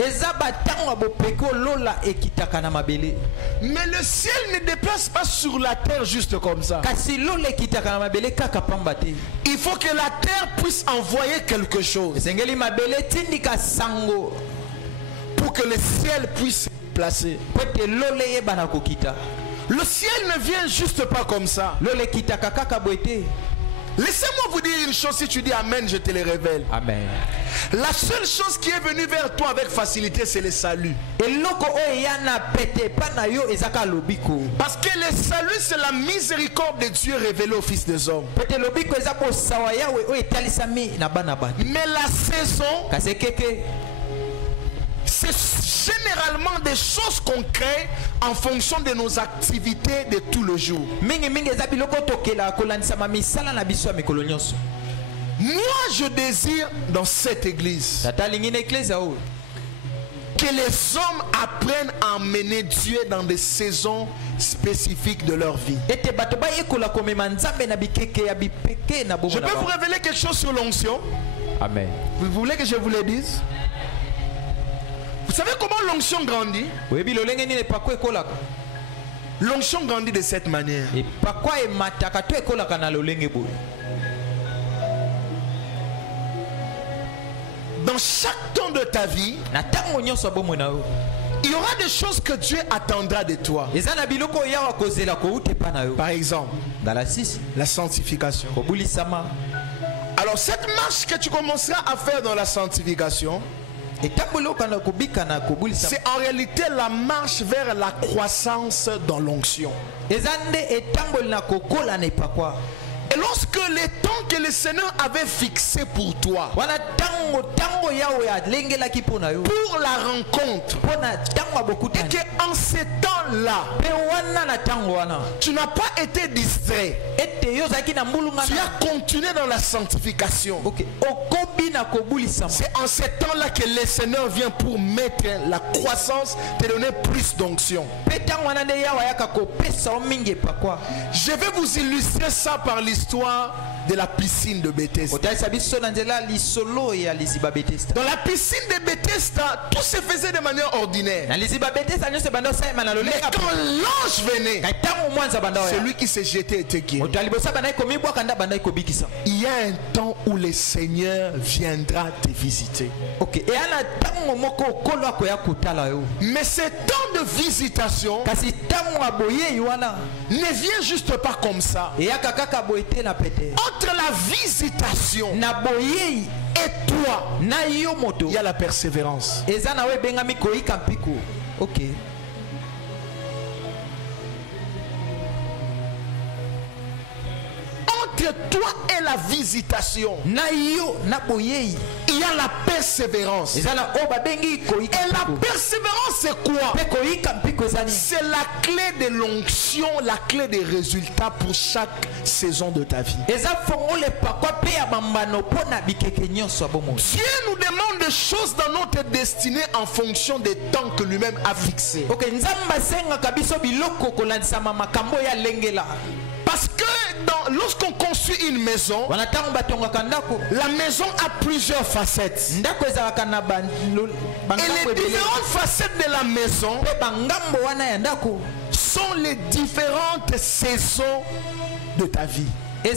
Mais le ciel ne déplace pas sur la terre juste comme ça. Il faut que la terre puisse envoyer quelque chose pour que le ciel puisse se placer. Le ciel ne vient juste pas comme ça. Laissez-moi vous dire une chose, si tu dis Amen, je te le révèle. Amen. La seule chose qui est venue vers toi avec facilité, c'est le salut. Parce que le salut, c'est la miséricorde de Dieu révélée au Fils des hommes. Mais la saison, c'est généralement des choses qu'on crée en fonction de nos activités de tout le jour. Moi, je désire dans cette église que les hommes apprennent à emmener Dieu dans des saisons spécifiques de leur vie. Je peux vous révéler quelque chose sur l'onction? Amen. Vous voulez que je vous le dise? Vous savez comment l'onction grandit? L'onction grandit de cette manière. Dans chaque temps de ta vie, il y aura des choses que Dieu attendra de toi. Par exemple, la sanctification. Alors cette marche que tu commenceras à faire dans la sanctification, c'est en réalité la marche vers la croissance dans l'onction. Et lorsque les temps que le Seigneur avait fixés pour toi, pour la rencontre, et qu'en ces temps-là, tu n'as pas été distrait, tu as continué dans la sanctification. C'est en ces temps-là que le Seigneur vient pour mettre la croissance, te donner plus d'onction. Je vais vous illustrer ça par l'histoire de la piscine de Bethesda. Dans la piscine de Bethesda, tout se faisait de manière ordinaire. quand l'ange venait, celui qui s'est jeté était guéri. Il y a un temps où le Seigneur viendra te visiter. Mais ce temps de visitation ne vient juste pas comme ça. Entre la visitation et toi, il y a la persévérance. Entre toi et la visitation, il y a la persévérance. Et la persévérance, c'est quoi? C'est la clé de l'onction, la clé des résultats pour chaque saison de ta vie. Dieu nous demande des choses dans notre destinée en fonction des temps que lui-même a fixés. Parce que lorsqu'on construit une maison, la maison a plusieurs facettes. Et les différentes facettes de la maison sont les différentes saisons de ta vie. Il y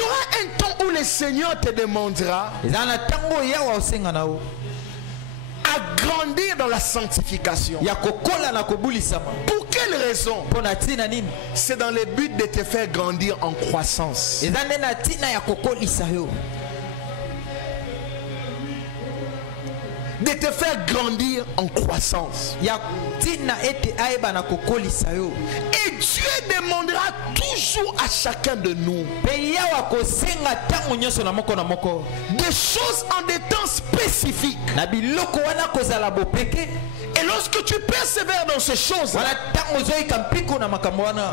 aura un temps où le Seigneur te demandera à grandir dans la sanctification. Pour quelle raison? C'est dans le but de te faire grandir en croissance. De te faire grandir en croissance. Et Dieu demandera toujours à chacun de nous des choses en des temps spécifiques. Et lorsque tu persévères dans ces choses,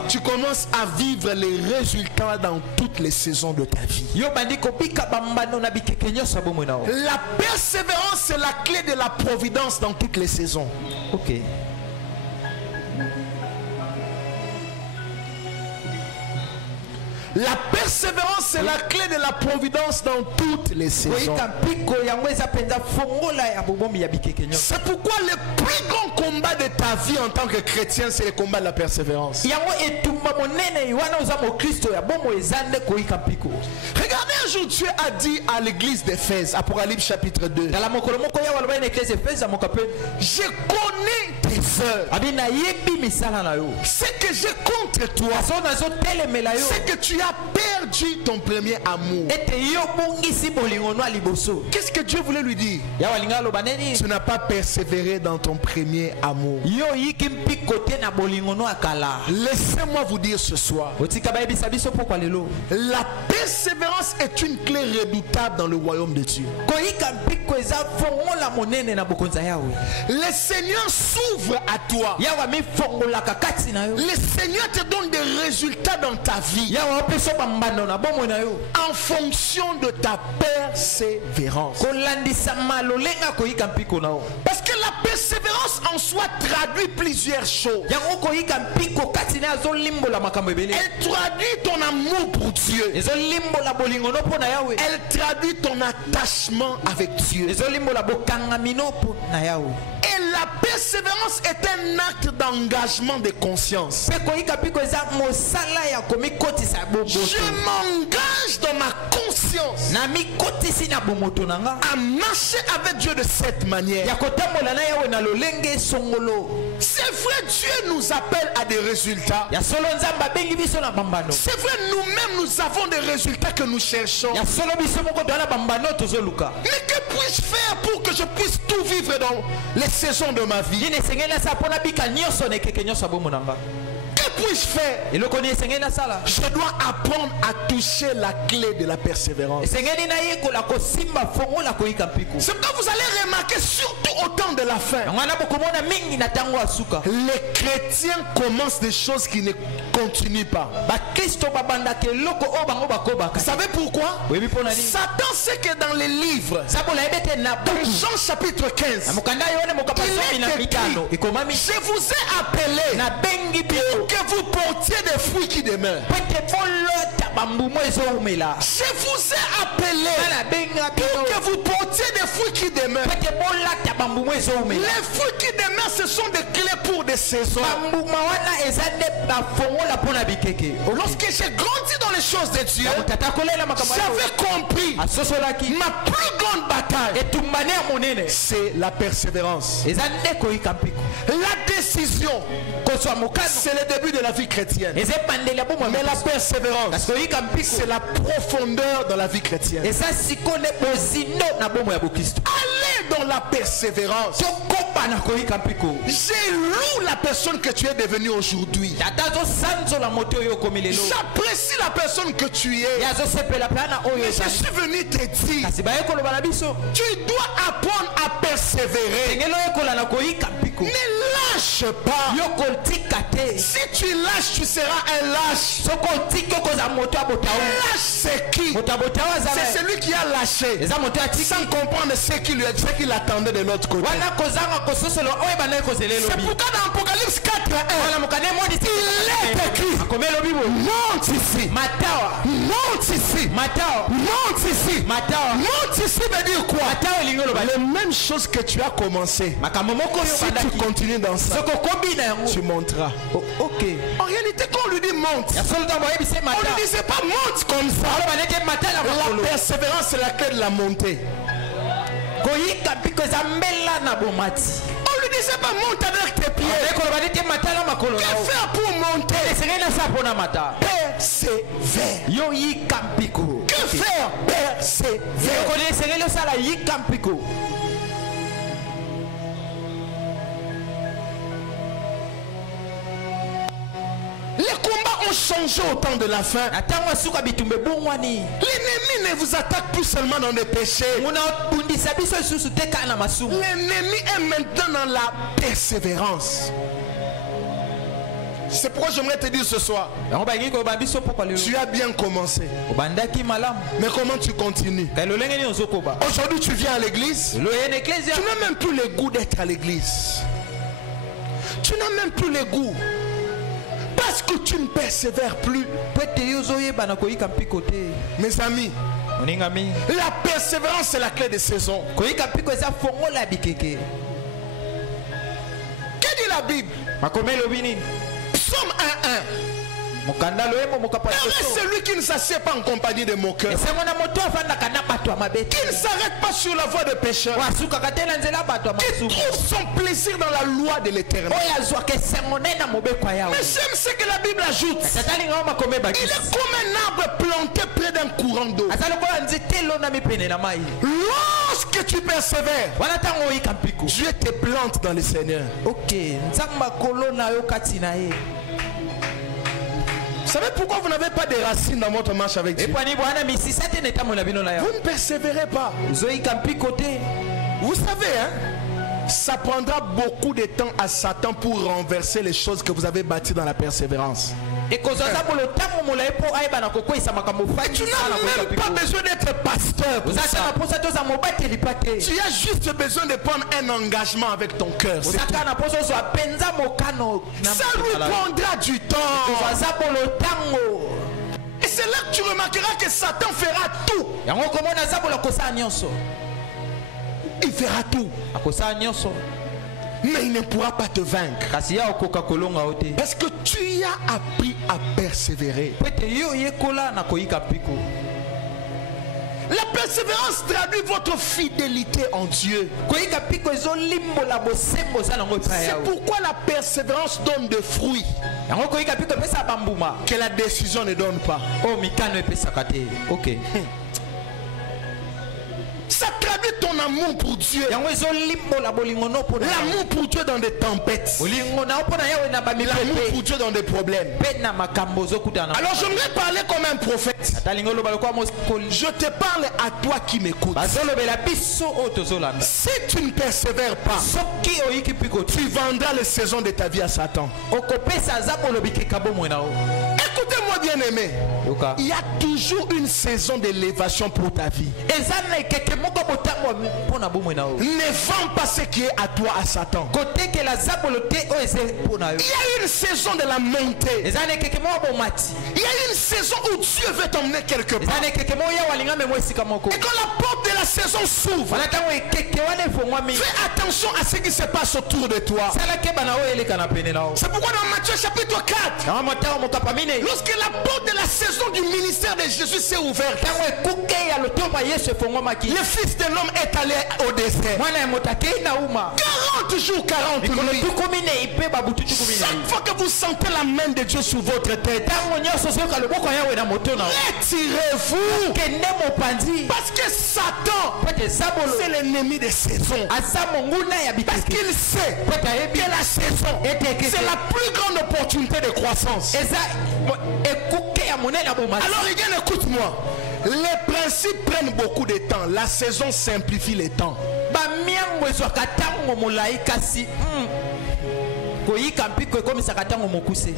tu commences à vivre les résultats dans toutes les saisons de ta vie. La persévérance, c'est la clé de la providence dans toutes les saisons. La persévérance, c'est la clé de la providence dans toutes les saisons. C'est pourquoi le plus grand combat de ta vie en tant que chrétien, c'est le combat de la persévérance. Regardez, un jour Dieu a dit à l'église d'Éphèse, Apocalypse chapitre 2, je connais tes œuvres, ce que j'ai contre toi, c'est que tu as perdu ton premier amour. Qu'est-ce que Dieu voulait lui dire? Tu n'as pas persévéré dans ton premier amour. Laissez-moi vous dire ce soir, la persévérance est une clé redoutable dans le royaume de Dieu. Le Seigneur s'ouvre à toi. Le Seigneur te donne des résultats dans ta vie en fonction de ta persévérance. Parce que la persévérance en soi traduit plusieurs choses. Elle traduit ton amour pour Dieu. Elle traduit ton attachement avec Dieu. Et la persévérance est un acte d'engagement de conscience. Je m'engage dans ma conscience à marcher avec Dieu de cette manière. C'est vrai, Dieu nous appelle à des résultats. C'est vrai, nous-mêmes nous avons des résultats que nous cherchons. Mais que puis-je faire pour que je puisse tout vivre dans les saisons de ma vie? Que puis-je faire? Je dois apprendre à toucher la clé de la persévérance. C'est pourquoi vous allez remarquer, surtout au temps de la fin, les chrétiens commencent des choses qui ne continuent pas. Vous savez pourquoi? Satan sait que dans les livres, dans Jean chapitre 15, il est écrit, je vous ai appelé pour que vous portiez des fruits qui demeurent. vous ai appelé pour que vous portiez des fruits qui demeurent. Les fruits qui demeurent, ce sont des clés pour des saisons. Lorsque j'ai grandi dans les choses de Dieu, j'avais compris ma plus grande bataille, c'est la persévérance. La décision, c'est le début de la vie chrétienne. Mais la persévérance, c'est la profondeur dans la vie chrétienne. Allez dans la persévérance. J'ai loué la personne que tu es devenue aujourd'hui. J'apprécie la personne que tu es. Mais je suis venu te dire, tu dois apprendre à persévérer. Ne lâche pas. Si tu lâches, tu seras un lâche. Lâche, c'est qui? C'est celui qui a lâché sans comprendre ce qu'il attendait de l'autre côté. C'est pourquoi dans Apocalypse 4:1, il est écrit, monte ici, monte ici, monte ici. Monte ici veut dire quoi? Les mêmes choses que tu as commencé, si tu continues dans ça, tu monteras. Ok. En réalité, quand on lui dit monte, on lui disait pas monte comme ça. La persévérance, c'est la clé de la montée. On lui disait pas monte avec tes pieds. Que faire pour monter? Persévère. Que faire? Persévère. Les combats ont changé au temps de la fin. L'ennemi ne vous attaque plus seulement dans des péchés. L'ennemi est maintenant dans la persévérance. C'est pourquoi j'aimerais te dire ce soir, tu as bien commencé, mais comment tu continues? Aujourd'hui tu viens à l'église, tu n'as même plus le goût d'être à l'église. Tu n'as même plus le goût. Parce que tu ne persévères plus. Mes amis, la persévérance c'est la clé des saisons. Que dit la Bible? Psaume 1:1. Celui qui ne s'assied pas en compagnie de moqueurs, qui ne s'arrête pas sur la voie de pécheurs, qui trouve son plaisir dans la loi de l'Éternel. Mais j'aime ce que la Bible ajoute. Il est comme un arbre planté près d'un courant d'eau. Lorsque tu persévères, Dieu te plante dans le Seigneur. Vous savez pourquoi vous n'avez pas de racines dans votre marche avec Dieu? Vous ne persévérez pas. Vous savez, hein, ça prendra beaucoup de temps à Satan pour renverser les choses que vous avez bâties dans la persévérance. Tu n'as même pas besoin d'être pasteur pour ça. Tu as juste besoin de prendre un engagement avec ton cœur. Ça lui prendra du temps. Et c'est là que tu remarqueras que Satan fera tout. Il fera tout. Mais il ne pourra pas te vaincre. Parce que tu as appris à persévérer. La persévérance traduit votre fidélité en Dieu. C'est pourquoi la persévérance donne des fruits que la décision ne donne pas. Ça traduit ton amour pour Dieu. L'amour pour Dieu dans des tempêtes. L'amour pour Dieu dans des problèmes. Alors j'aimerais parler comme un prophète. Je te parle à toi qui m'écoutes. Si tu ne persévères pas, tu vendras les saisons de ta vie à Satan. Écoutez-moi bien aimé, il y a toujours une saison d'élévation pour ta vie. Ne vends pas ce qui est à toi à Satan. Il y a une saison de la montée. Il y a une saison où où Dieu veut t'emmener quelque part. Et quand la porte de la saison s'ouvre, fais attention à ce qui se passe autour de toi. C'est pourquoi dans Matthieu chapitre 4, lorsque la porte de la saison du ministère de Jésus s'est ouverte, le fils de l'homme est allé au désert. 40 jours, 40 nuits. Chaque fois que vous sentez la main de Dieu sur votre tête, retirez-vous. Parce que Satan, c'est l'ennemi des saisons. Parce qu'il sait que la saison, c'est la plus grande opportunité de croissance. Alors, regarde, écoute-moi. Les principes prennent beaucoup de temps. La saison simplifie les temps.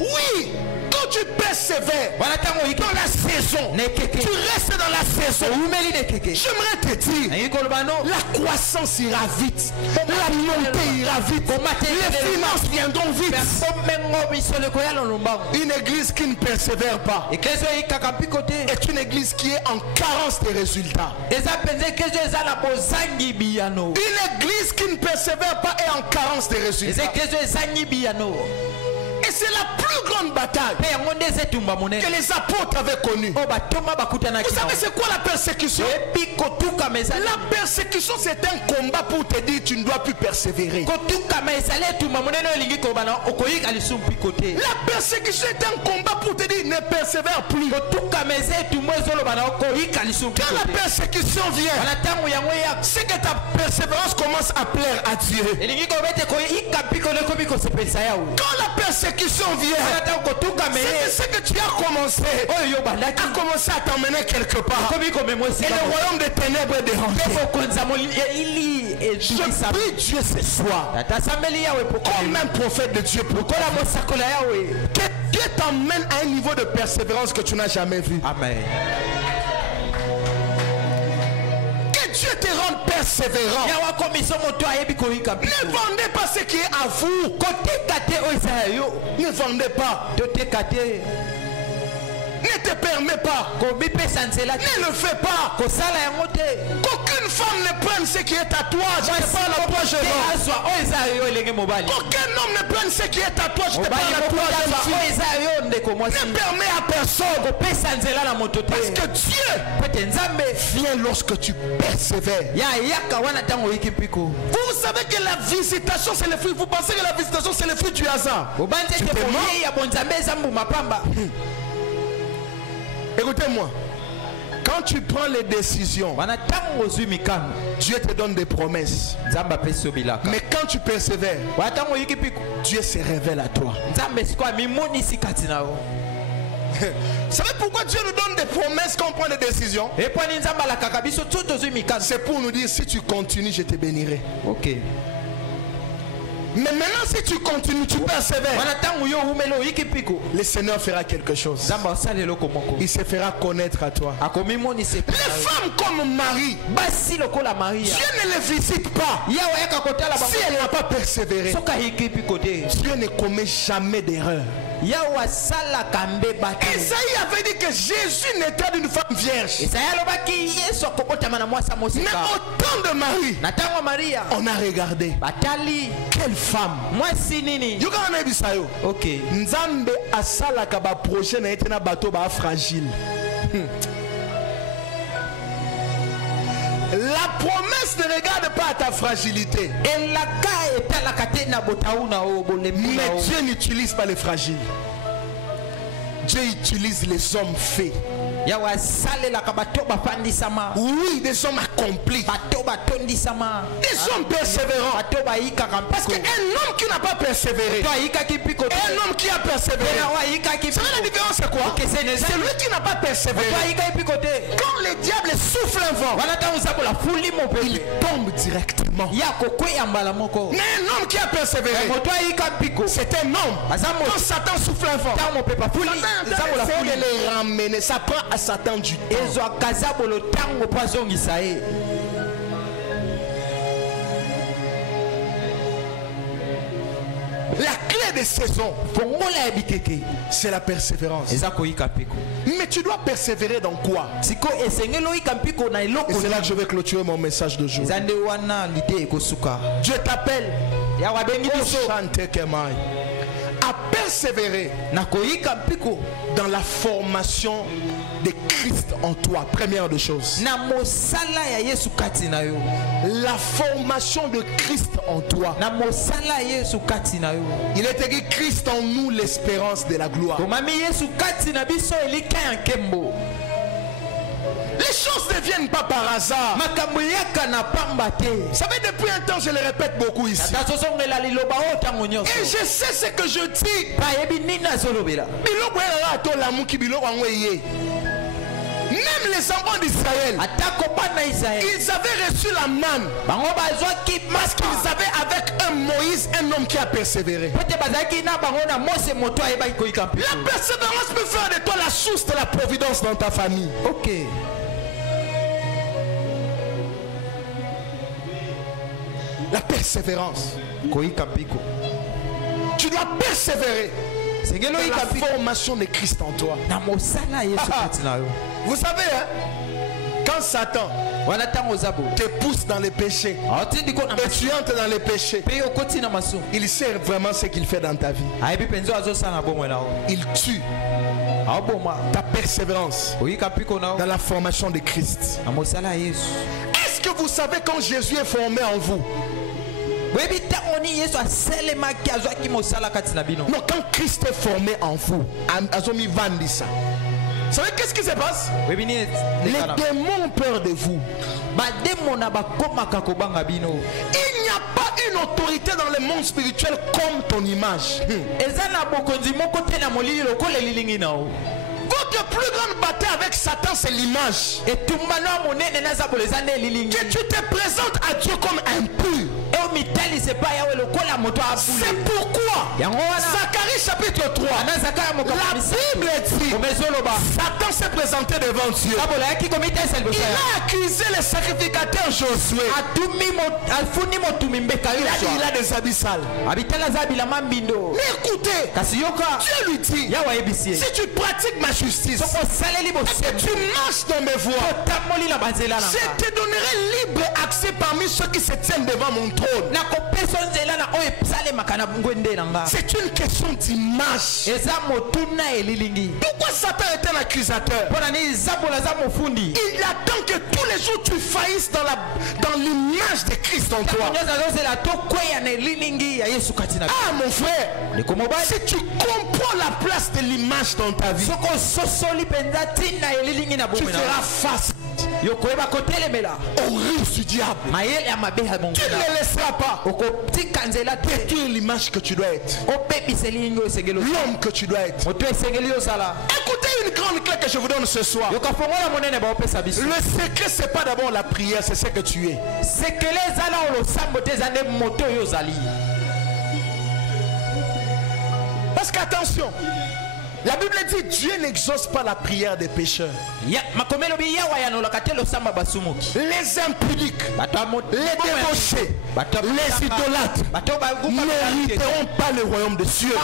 Oui, quand tu persévères dans la saison, tu restes dans la saison. J'aimerais te dire, la croissance ira vite, la montée ira vite, les finances viendront vite. Une église qui ne persévère pas est une église qui est en carence de résultats. Une église qui ne persévère pas est en carence de résultats. Et c'est la plus grande bataille que les apôtres avaient connue. Vous savez c'est quoi la persécution? La persécution, c'est un combat pour te dire tu ne dois plus persévérer. La persécution est un combat pour te dire ne persévère plus. Quand la persécution vient, c'est que ta persévérance commence à plaire à Dieu. Quand la persécution vient, c'est que tu as commencé à t'emmener quelque part. Et le royaume des ténèbres est dérangé. Je prie Dieu ce soir, comme un prophète de Dieu, pour que Dieu t'emmène à un niveau de persévérance que tu n'as jamais vu. Amen. Dieu te rende persévérant. Ne vendez pas ce qui est à vous. Ne vendez pas. Ne te permets pas. Ne le fais pas. Qu'aucune femme ne prenne ce qui est à toi. Je te parle à toi, jeune homme. Qu'aucun homme ne prenne ce qui est à toi. Je te parle à toi, jeune fille. Ne permets à personne. Parce que Dieu vient lorsque tu persévères. Vous savez que la visitation c'est le fruit. Vous pensez que la visitation c'est le fruit du hasard? Écoutez-moi, quand tu prends les décisions, Dieu te donne des promesses. Mais quand tu persévères, Dieu se révèle à toi. Vous savez pourquoi Dieu nous donne des promesses quand on prend des décisions? C'est pour nous dire si tu continues, je te bénirai. Ok. Mais maintenant si tu continues, tu persévères, le Seigneur fera quelque chose. Il se fera connaître à toi. Les femmes comme Marie, Dieu ne les visite pas si elle n'a pas persévéré. Dieu ne commet jamais d'erreur. Esaïe avait dit que Jésus n'était d'une femme vierge. Mais au temps de Marie, on a regardé quelle femme. Ok. Nzambe asala kaba projet na etena bateau ba fragile. La promesse ne regarde pas à ta fragilité. Mais Dieu n'utilise pas les fragiles. Dieu utilise les hommes faits. Oui, des hommes accomplis. Des hommes persévérants. Parce qu'un homme qui n'a pas persévéré et un homme qui a persévéré, vous savez la différence c'est quoi? C'est lui qui n'a pas persévéré. Quand le diable souffle un vent, il tombe directement. Mais un homme qui a persévéré, c'est un homme. Quand Satan souffle un vent, Satan essaie de les ramener. Ça prend à Satan du temps. La clé changer de saison, c'est la persévérance. Mais tu dois persévérer dans quoi? Et c'est là que je vais clôturer mon message de jour. Dieu t'appelle à persévérer dans la formation de Christ en toi. Première des choses, la formation de Christ en toi. Il est écrit Christ en nous, l'espérance de la gloire. Les choses ne viennent pas par hasard. Vous savez, depuis un temps, je le répète beaucoup ici. Et je sais ce que je dis. Même les enfants d'Israël, ils avaient reçu la manne parce qu'ils avaient avec un Moïse, un homme qui a persévéré. La persévérance peut faire de toi la source de la providence dans ta famille. Ok. La persévérance. Tu dois persévérer dans la formation de Christ en toi. Vous savez, hein, quand Satan te pousse dans les péchés et tu entres dans les péchés, il sait vraiment ce qu'il fait dans ta vie. Il tue ta persévérance dans la formation de Christ. Est-ce que vous savez quand Jésus est formé en vous? Non, quand Christ est formé en vous, vous savez qu'est-ce qui se passe? Les démons ont peur de vous. Il n'y a pas une autorité dans le monde spirituel comme ton image. Votre plus grande bataille avec Satan, c'est l'image. Que tu te présentes à Dieu comme impur. C'est pourquoi Zacharie chapitre 3, la Bible dit Satan s'est présenté devant Dieu. Il a accusé le sacrificateur Josué. Il a des habits sales. Mais écoutez, Dieu lui dit, si tu pratiques ma justice, et tu marches dans mes voies, je te donnerai libre accès parmi ceux qui se tiennent devant mon trône. C'est une question d'image. Pourquoi Satan est un accusateur? Il attend que tous les jours tu faillisses dans l'image de Christ en toi. Ah mon frère, si tu comprends la place de l'image dans ta vie, tu feras face au risque du diable. Tu ne le laisseras pas détruire l'image que tu dois être, l'homme que tu dois être. Écoutez une grande clé que je vous donne ce soir. Le secret, c'est pas d'abord la prière, c'est ce que tu es. Parce qu'attention, la Bible dit Dieu n'exauce pas la prière des pécheurs. Les impudiques, les débauchés, les idolâtres n'hériteront pas le royaume de Dieu.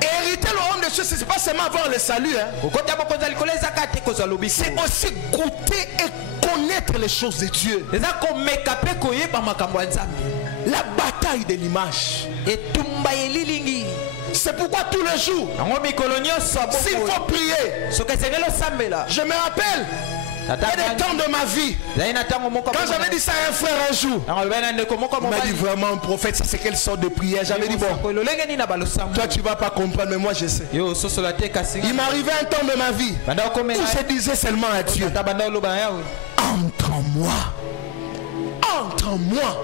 Hériter le royaume de Dieu, c'est pas seulement avoir le salut, hein. C'est aussi goûter et connaître les choses de Dieu. La bataille de l'image. C'est pourquoi tous les jours, s'il faut prier, je me rappelle, il y a des temps de ma vie, quand j'avais dit ça à un frère un jour, il m'a dit vraiment, prophète, c'est quelle sorte de prière? J'avais dit bon, toi tu vas pas comprendre, mais moi je sais. Il m'arrivait un temps de ma vie où je disais seulement à Dieu, entre en moi. Entre en moi,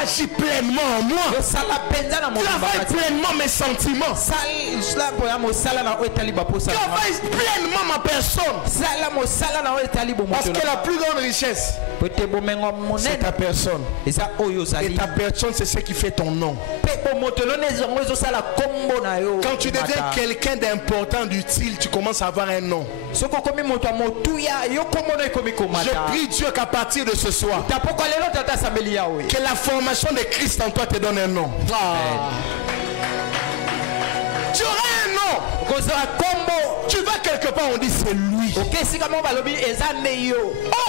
agis pleinement en moi, travaille pleinement mes sentiments, travaille pleinement ma personne. Parce que la plus grande richesse, c'est ta personne. Et ta personne, c'est ce qui fait ton nom. Quand tu deviens quelqu'un d'important, d'utile, tu commences à avoir un nom. Je prie Dieu qu'à partir de ce soir, Que la formation de Christ en toi te donne un nom. Tu auras un nom. Tu vas quelque part, on dit c'est lui. Oh,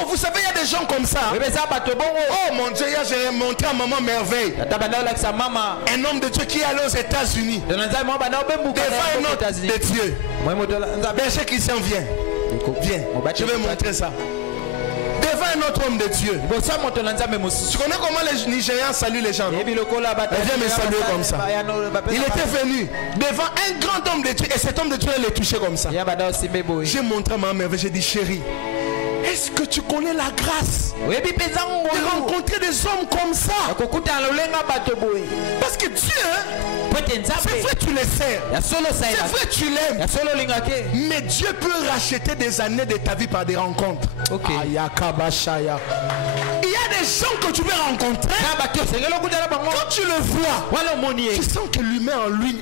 vous savez, il y a des gens comme ça. Oh mon Dieu, hier j'ai montré à maman Merveille. Un homme de Dieu qui est allé aux États-Unis. Devant un autre de Dieu. Berger Christian, viens. Viens, je vais montrer ça. Devant un autre homme de Dieu. Tu connais comment les Nigérians saluent les gens? Viens me saluer comme ça. Il était venu devant un grand homme de Dieu et cet homme de Dieu les touchait comme ça. J'ai montré à ma mère, j'ai dit chérie, est-ce que tu connais la grâce de rencontrer des hommes comme ça? Parce que Dieu, c'est vrai tu le sais, c'est vrai tu l'aimes, mais Dieu peut racheter des années de ta vie par des rencontres. Il y a des gens que tu veux rencontrer, quand tu le vois, tu sens que l'humain en lui,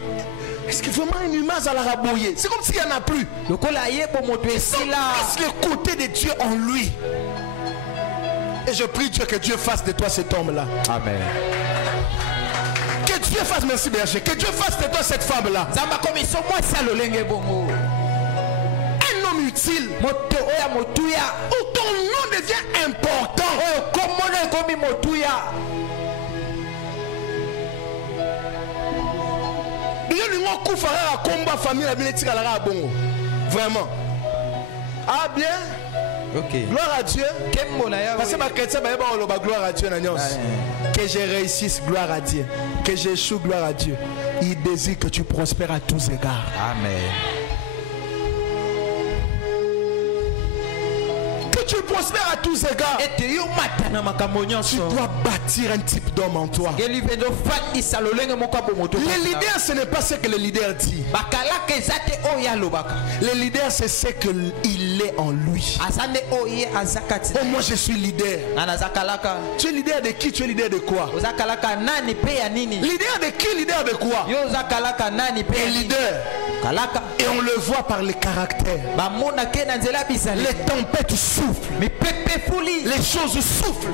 est-ce que vraiment un humain à la raboyer? C'est comme s'il n'y en a plus. Il sent le côté de Dieu en lui. Et je prie Dieu que Dieu fasse de toi cet homme-là. Amen. Que Dieu fasse, merci berger, que Dieu fasse de toi cette femme-là. Un homme utile. Où ton nom devient important. Vraiment. Ah bien. Okay. Gloire à Dieu. Parce que gloire à Dieu. Que je réussisse, gloire à Dieu. Que j'échoue, gloire à Dieu. Il désire que tu prospères à tous égards. Amen. Que tu prospères à tous égards. Tu dois bâtir un type d'homme en toi. Les leaders, ce n'est pas ce que le leader dit. Le leader, c'est ce qu'il est en lui. Oh, moi je suis leader. Tu es leader de qui? Tu es leader de quoi? Leader de qui? Leader de quoi? Un leader. Et on le voit par les caractères. Les tempêtes soufflent. Les choses soufflent.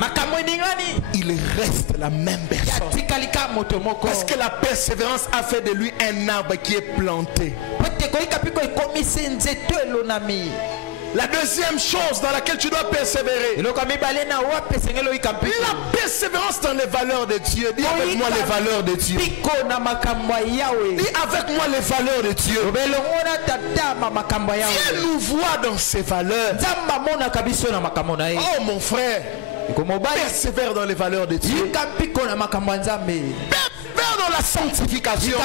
Il reste la même personne. Parce que la persévérance a fait de lui un arbre qui est planté. La deuxième chose dans laquelle tu dois persévérer, la persévérance dans les valeurs de Dieu. Dis avec moi les valeurs de Dieu. Dis avec moi les valeurs de Dieu. Dieu nous voit dans ces valeurs. Oh mon frère, persévère dans les valeurs de Dieu. Persévère dans la sanctification.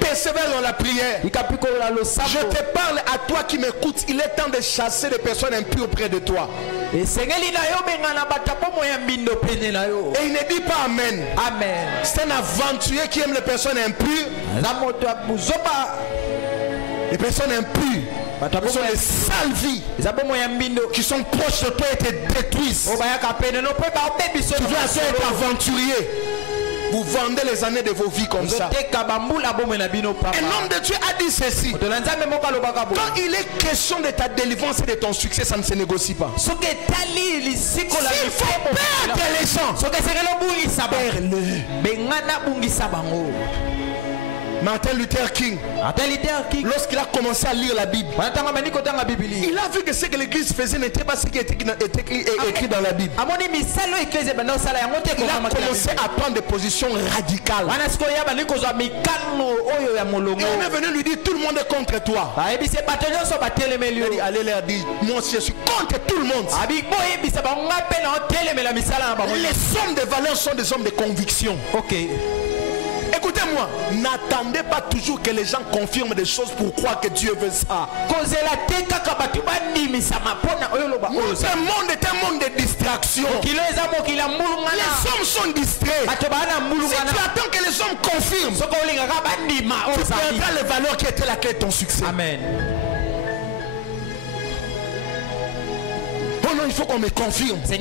Persévère dans la prière. Je te parle à toi qui m'écoutes. Il est temps de chasser les personnes impures près de toi. Et il ne dit pas Amen. Amen. C'est un aventurier qui aime les personnes impures. Les personnes impures. Ce sont les sales vies qui sont proches de toi et te détruisent. Tu dois être aventurier. Vous vendez les années de vos vies comme ça. Un homme de Dieu a dit ceci. Quand il est question de ta délivrance et de ton succès, ça ne se négocie pas. S'il faut perdre les gens, perds-le. Martin Luther King, lorsqu'il a commencé à lire la Bible, il a vu que ce que l'église faisait n'était pas ce qui était écrit dans la Bible. Il a commencé à prendre des positions radicales. Et on est venu lui dire tout le monde est contre toi. Il a dit allez leur dire moi aussi je suis contre tout le monde. Les hommes de valeur sont des hommes de conviction. Ok. Écoutez-moi, n'attendez pas toujours que les gens confirment des choses pour croire que Dieu veut ça. Ce monde est un monde de distraction. Les hommes sont distraits. Si tu attends que les hommes confirment, tu perdras les valeurs qui étaient la clé de ton succès. Amen. Oh non, il faut qu'on me confirme. C'est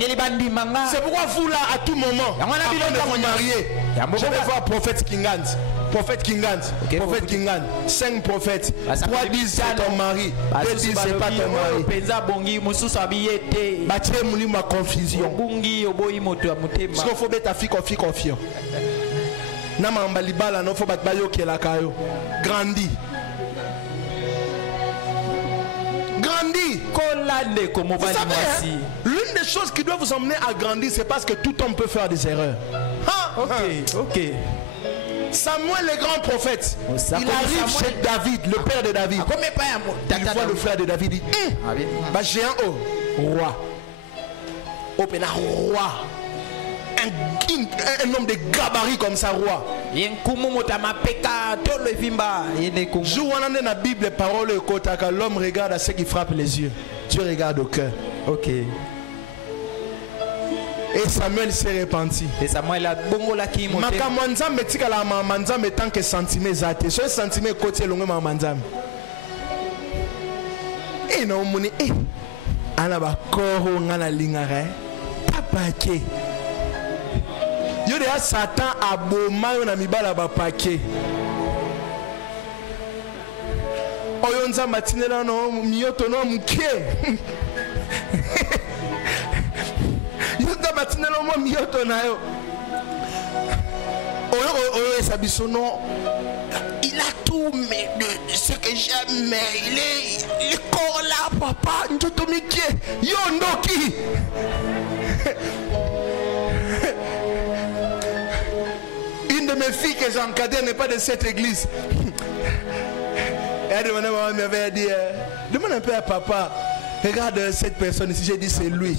pourquoi vous là, à tout moment, avant de vous marier, je vais voir prophète Kingans. Prophète Kingan. Okay, prophète Kingan. 5 prophètes. 3 disent c'est ton mari. 2 disent c'est pas ton mari. Bâtir mouli ma confusion. Parce qu'il faut mettre ta fille confiant. Nama mbalibala no faut battre bayo qui la kayo. Grandis. Grandis. Vous savez, hein, l'une des choses qui doit vous emmener à grandir, c'est parce que tout homme peut faire des erreurs. Ok. Samuel, le grand prophète, il arrive chez David, le père de David. Il voit le frère de David, il dit j'ai un roi. Roi. Un homme de gabarit comme ça, roi. Jour où on a dans la Bible, les paroles que l'homme regarde à ce qui frappe les yeux. Dieu regarde au cœur. Ok. Et Samuel s'est repenti. Et Samuel a bongo la ki moté. Makamanza metika la mamanza metant que sentiment zate. Ce sentiment côté longue mamanza. Et non moni ana ba koro ngana lingare. Papake. Yo de Satan aboma yo na mibala ba pake. Oyonza matinela no miyoto no muke. Yonda matinela mo miyoto na yo. Oyo sabisono. Il a tout mais de ce que j'aime, il est corps là papa, njoto mike. Yondoki. Une de mes filles que j'ai encadrée n'est pas de cette église. Elle m'avait dit, demande un peu à papa. Regarde cette personne ici, j'ai dit c'est lui.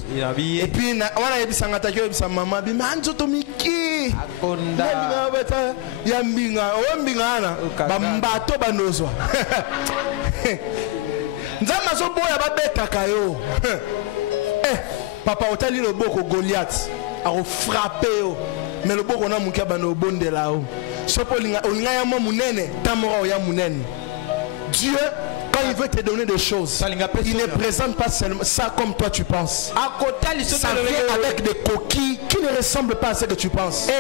Et puis on a dit ça attaqué sa maman, mais anjoto miki. Akonda. Yambinga, oyambinga na. Bambato banozwa. Nzama zo boya ba beta kayo. Papa otali le boko Goliath a frappé yo. Mais le boko na mukia bano bonde là-haut. Sopo linga olinga ya mo munene, tamora ya munene. Dieu, quand il veut te donner des choses, il ne présente pas seulement ça comme toi tu penses. Ça vient avec des coquilles qui ne ressemblent pas à ce que tu penses. Il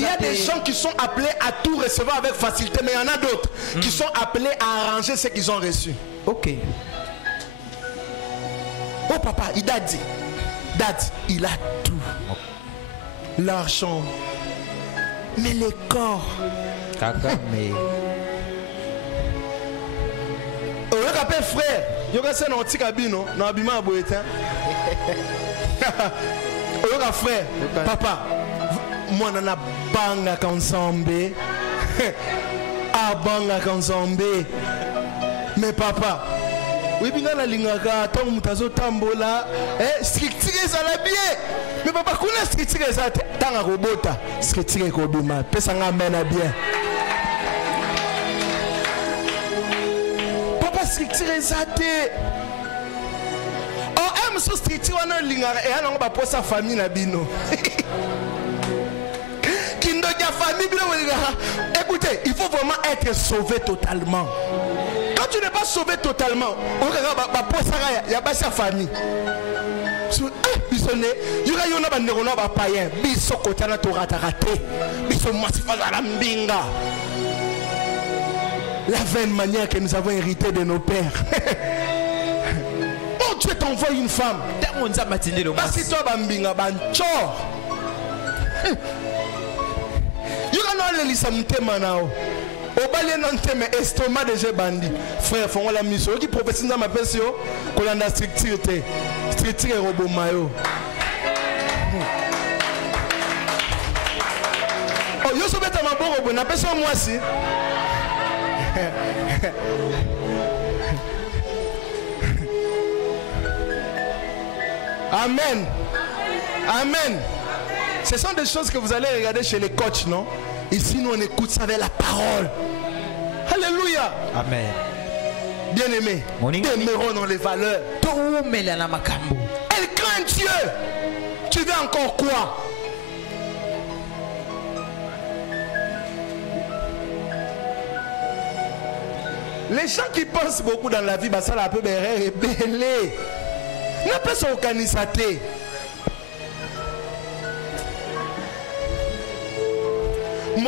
y a des gens qui sont appelés à tout recevoir avec facilité, mais il y en a d'autres qui sont appelés à arranger ce qu'ils ont reçu. Ok. Oh papa, il a dit, Dad, il a tout. L'argent, mais le corps. Mais on appelle frère. Il y a un petit cabino dans l'habillement boétain. On frère, papa, moi on a banga ensemble. Ah banga ensemble. Mais papa, oui bien la lingaka tant mutazo tambola, strictire ça la bien. Mais papa connaît strictire ça tant à robota, strictire kobima, pesa ngamena bien. Strictire zate. Oh, aime so strictire wana lingara et ana ba posa famille na bino. Kindo ya famille bino lingara. Écoutez, il faut vraiment être sauvé totalement. Quand tu n'es pas sauvé totalement, on regarde ba posa ya ba sa famille. Bisone, yura yona ba ndeko na ba païen, biso kotana to ratarate. Biso masifa la mbinga. La vaine manière que nous avons hérité de nos pères. Oh, Dieu t'envoie une femme. Parce que toi, bambinga, bancho. Yura no lisa mutema nao. Obale non teme estomac de je bandi. Frère, font la mission. Qui prophétise dans ma personne, kolanda stricture, stricture robot mayo. Oh, yo so beta ma bon robot, na personne moi si. Amen. Amen. Ce sont des choses que vous allez regarder chez les coachs, non? Ici, nous on écoute ça avec la parole. Alléluia. Amen. Bien-aimés, demeurons dans les valeurs. Elle craint Dieu. Tu veux encore quoi? Les gens qui pensent beaucoup dans la vie, bah ça la peut rebelle. N'a pas son organisateur.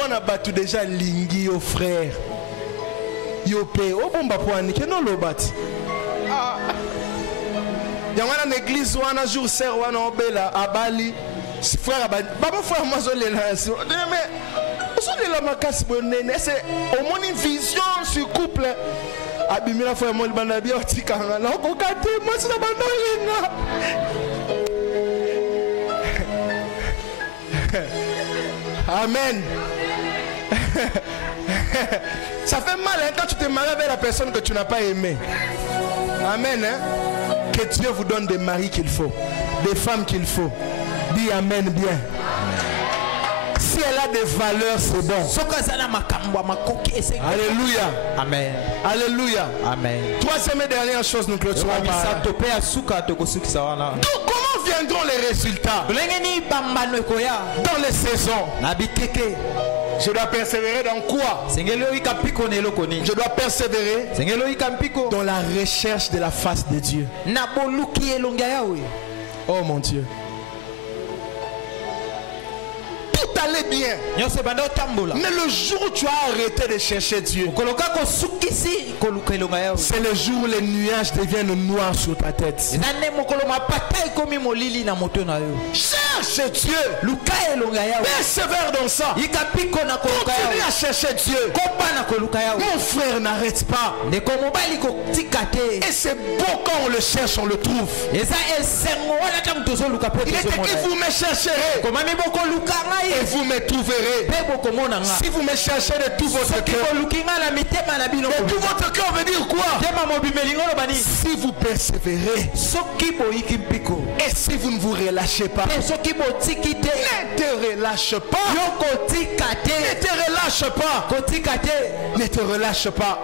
mwana batu déjà lingi yo frère. Yo pe o bomba poani ke no lobati. Yangana l'église wana jour ser wana obela abali frère abali baba frère mazolela si mais ozolela makasi bonene c'est au moins une vision sur couple abimila frère mo libanda bia otikanga na okokate moi sina bandolinga. Amen. Ça fait mal hein, quand tu te maries avec la personne que tu n'as pas aimée. Amen. Hein? Que Dieu vous donne des maris qu'il faut, des femmes qu'il faut. Dis amen bien. Si elle a des valeurs, c'est bon. Alléluia. Amen. Alléluia. Amen. Troisième et dernière chose, nous clôturons par là. Donc, comment viendront les résultats? Dans les saisons. Je dois persévérer dans quoi? Je dois persévérer dans la recherche de la face de Dieu. Oh mon Dieu. Tout allait bien. Mais le jour où tu as arrêté de chercher Dieu, c'est le jour où les nuages deviennent noirs sur ta tête. Cherche Dieu. Persévère dans ça. Continue à chercher Dieu. Mon frère, n'arrête pas. Et c'est beau quand on le cherche, on le trouve. Il était que vous me chercherez et vous me trouverez. Si vous me cherchez de tout votre cœur. De tout votre cœur veut dire quoi? Si vous persévérez et si vous ne vous relâchez pas, ne te relâche pas. Ne te relâche pas. Ne te relâche pas.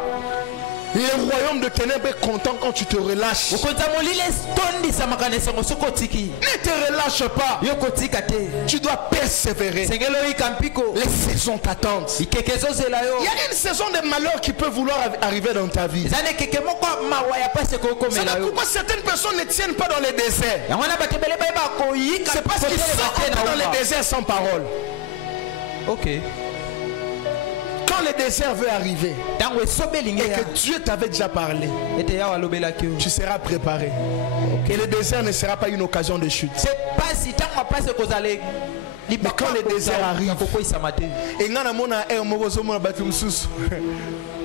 Le royaume de ténèbres est content quand tu te relâches. Ne te relâche pas. Tu dois persévérer. Les saisons t'attendent. Il y a une saison de malheur qui peut vouloir arriver dans ta vie. C'est pourquoi certaines personnes ne tiennent pas dans les déserts. C'est parce qu'ils sortent dans les déserts sans parole. Ok. Quand le désert veut arriver et que Dieu t'avait déjà parlé, tu seras préparé. Et le désert ne sera pas une occasion de chute. Mais quand le désert arrive,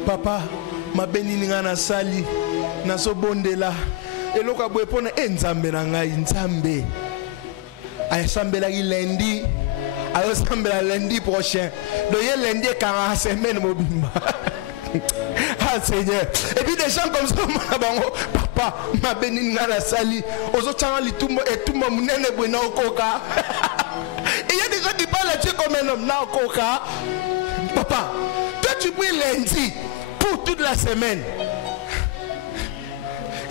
papa, ma béni ngana sali, naso bondela, et l'oka bwepone enzambe na ngai nzambe. Ayasambela lundi. Alors sambela lundi prochain. Donc lundi 40 semaines mobimba. Ah Seigneur. Et puis des gens comme ça, papa, ma béni ngana sali, ozochanga litumbo et tout mon nene bwena okoka. Et il y a des gens qui parlent à Dieu comme un homme na okoka. Papa, toi tu pries lundi pour toute la semaine.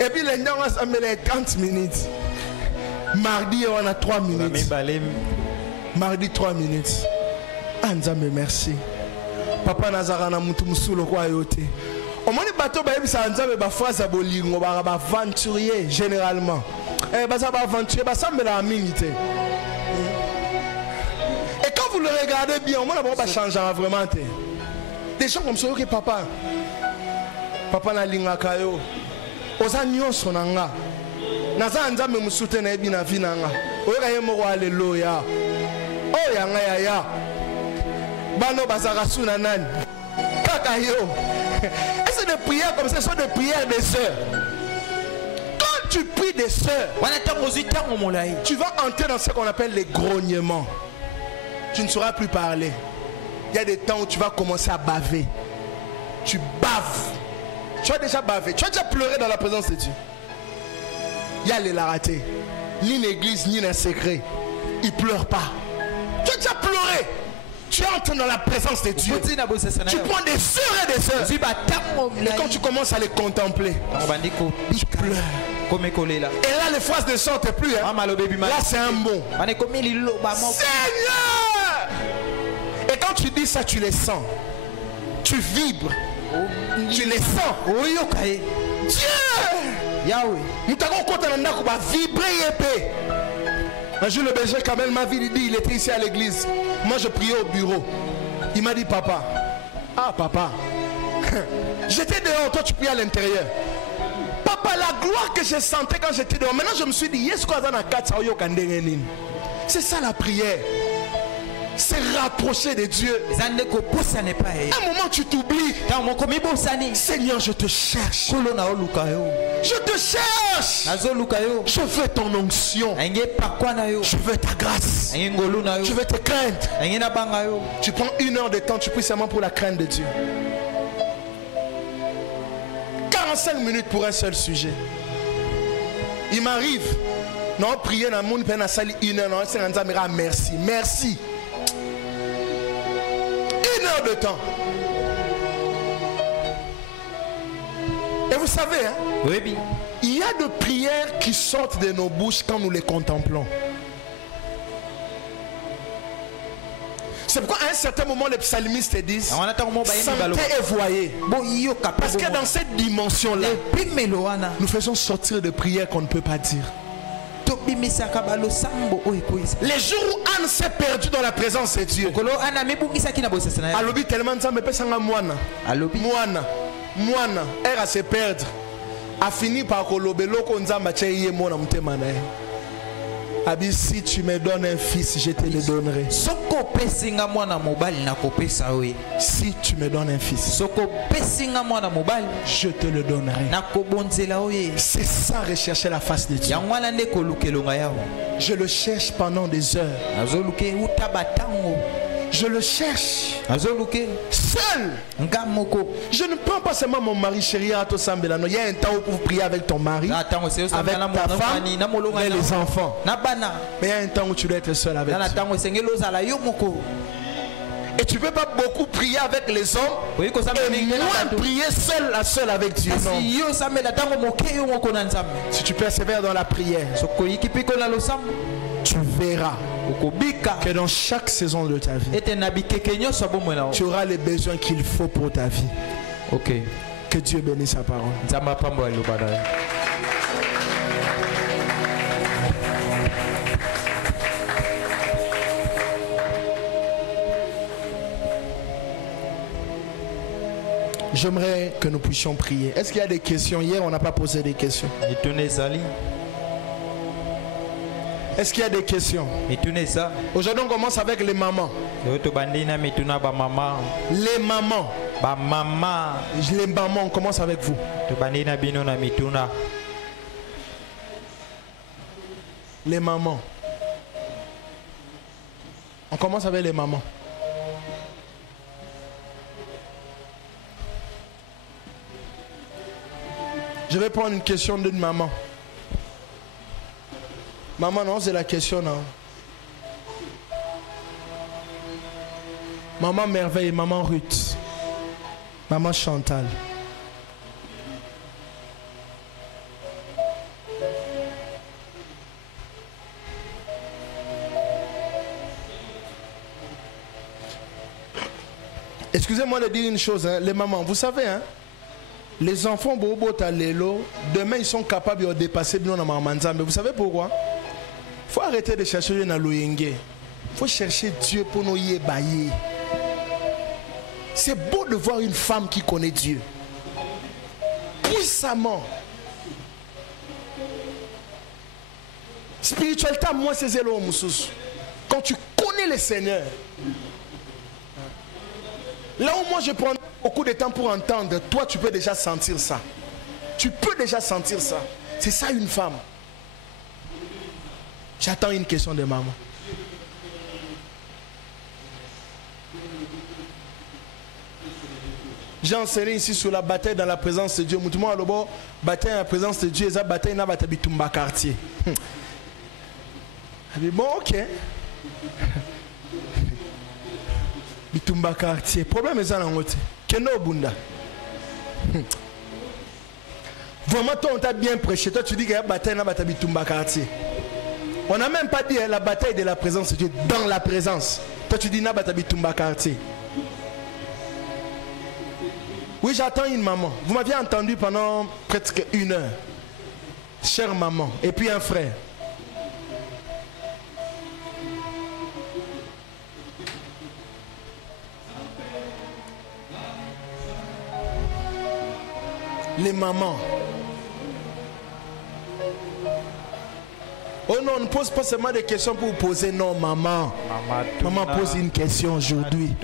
Et puis lundi on va s'amener 30 minutes. Mardi on a 3 minutes. Mardi 3 minutes. Anzambe merci. Papa Nazarana mutu musulo kwa yote. Omoni bato ba yebisa Anzambe ba phrase bolingo ba aventurier généralement. Ba ça ba aventurier ba sambela minute. Et quand vous le regardez bien, on va changer vraiment. Des gens comme ça que papa na linga kayo. Oza nyonso nanga. Naza Anzambe musute na ebi na vinanga. Oyoka yemo haleluya. Oh yanga ya bano bazaka suna nani kaka yo. Et c'est des prières comme ça, ce sont des prières des sœurs. Quand tu pries des sœurs, tu vas entrer dans ce qu'on appelle les grognements. Tu ne sauras plus parler. Il y a des temps où tu vas commencer à baver. Tu baves. Tu as déjà bavé. Tu as déjà pleuré dans la présence de Dieu. Il y a les ratés. Ni une église, ni un secret. Il ne pleure pas. Tu as déjà pleuré. Tu entres dans la présence de Dieu. Tu prends des sœurs et des sœurs. Et quand tu commences à les contempler, ils pleurent. Et là, les phrases ne sortent plus. Hein. Là, c'est un bon. Seigneur! Et quand tu dis ça, tu les sens. Tu vibres. Tu les sens. Dieu! Nous t'avons vibrer épée. Un jour, le berger Kamel m'a dit, il était ici à l'église. Moi, je priais au bureau. Il m'a dit, papa. Ah, papa. J'étais dehors, toi tu priais à l'intérieur. Papa, la gloire que je sentais quand j'étais dehors. Maintenant je me suis dit, c'est ça la prière. C'est rapprocher de Dieu. Un moment tu t'oublies. Seigneur, je te cherche. Je te cherche. Je veux ton onction. Je veux ta grâce. Je veux te craindre. Tu prends 1 heure de temps, tu pries seulement pour la crainte de Dieu. 45 minutes pour un seul sujet. Il m'arrive. Non, prier dans mon peine à salir 1 heure. Non, c'est un merci. Merci. 1 heure de temps. Et vous savez, hein, Oui. il y a de prières qui sortent de nos bouches quand nous les contemplons. C'est pourquoi à un certain moment les psalmistes disent sentez et voyez. Parce que dans cette dimension-là, nous faisons sortir de prières qu'on ne peut pas dire. Les jours où Anne s'est perdue dans la présence de Dieu, Alobi tellement de moana, elle a se perdre, a fini par kolobelo konzamba cheye mona mtemana. Abi, si tu me donnes un fils, je te le donnerai. Si tu me donnes un fils, je te le donnerai. C'est ça, rechercher la face de Dieu. Je le cherche pendant des heures. Je le cherche seul. Je ne prends pas seulement mon mari chéri à Tosambela. Il y a un temps où vous prier avec ton mari, avec ta femme et les enfants. Mais il y a un temps où tu dois être seul avec Dieu. Et tu ne peux pas beaucoup prier avec les hommes et moins prier seul à seul avec Dieu. Non. Si tu persévères dans la prière, tu verras que dans chaque saison de ta vie, tu auras les besoins qu'il faut pour ta vie. Ok. Que Dieu bénisse sa parole. J'aimerais que nous puissions prier. Est-ce qu'il y a des questions? Hier, on n'a pas posé des questions. Est-ce qu'il y a des questions? Aujourd'hui, on commence avec les mamans. Les mamans. Les mamans, on commence avec vous. Les mamans. On commence avec les mamans. Je vais prendre une question d'une maman. Maman, non, c'est la question, non. Maman Merveille, maman Ruth, maman Chantal. Excusez-moi de dire une chose, hein, les mamans, vous savez, hein, les enfants, demain ils sont capables de dépasser bien dans Mamanza. Mais vous savez pourquoi? Il faut arrêter de chercher dans l'Oyenge. Il faut chercher Dieu pour nous y ébailler. C'est beau de voir une femme qui connaît Dieu. Puissamment. Spiritualité, moi, c'est zélo moussous. Quand tu connais le Seigneur. Là où moi je prends beaucoup de temps pour entendre, toi tu peux déjà sentir ça. Tu peux déjà sentir ça. C'est ça une femme. J'attends une question de maman. J'ai enseigné ici sur la bataille dans la présence de Dieu. Moutouma alobo bataille dans la présence de Dieu, et ça bataille na bataille bitumba quartier. Bon, ok. Bitumba quartier. Problème est ça dans l'autre. Keno Bunda. Vraiment, toi, on t'a bien prêché. Toi, tu dis qu'il y a bataille dans la bataille Bitumba quartier. On n'a même pas dit la bataille de la présence de Dieu. Dans la présence. Toi, tu dis na bataille Bitumba quartier. Oui, j'attends une maman. Vous m'aviez entendu pendant presque 1 heure. Chère maman. Et puis un frère. les mamans. Oh non, on ne pose pas seulement des questions pour poser non, maman. Maman pose une question aujourd'hui.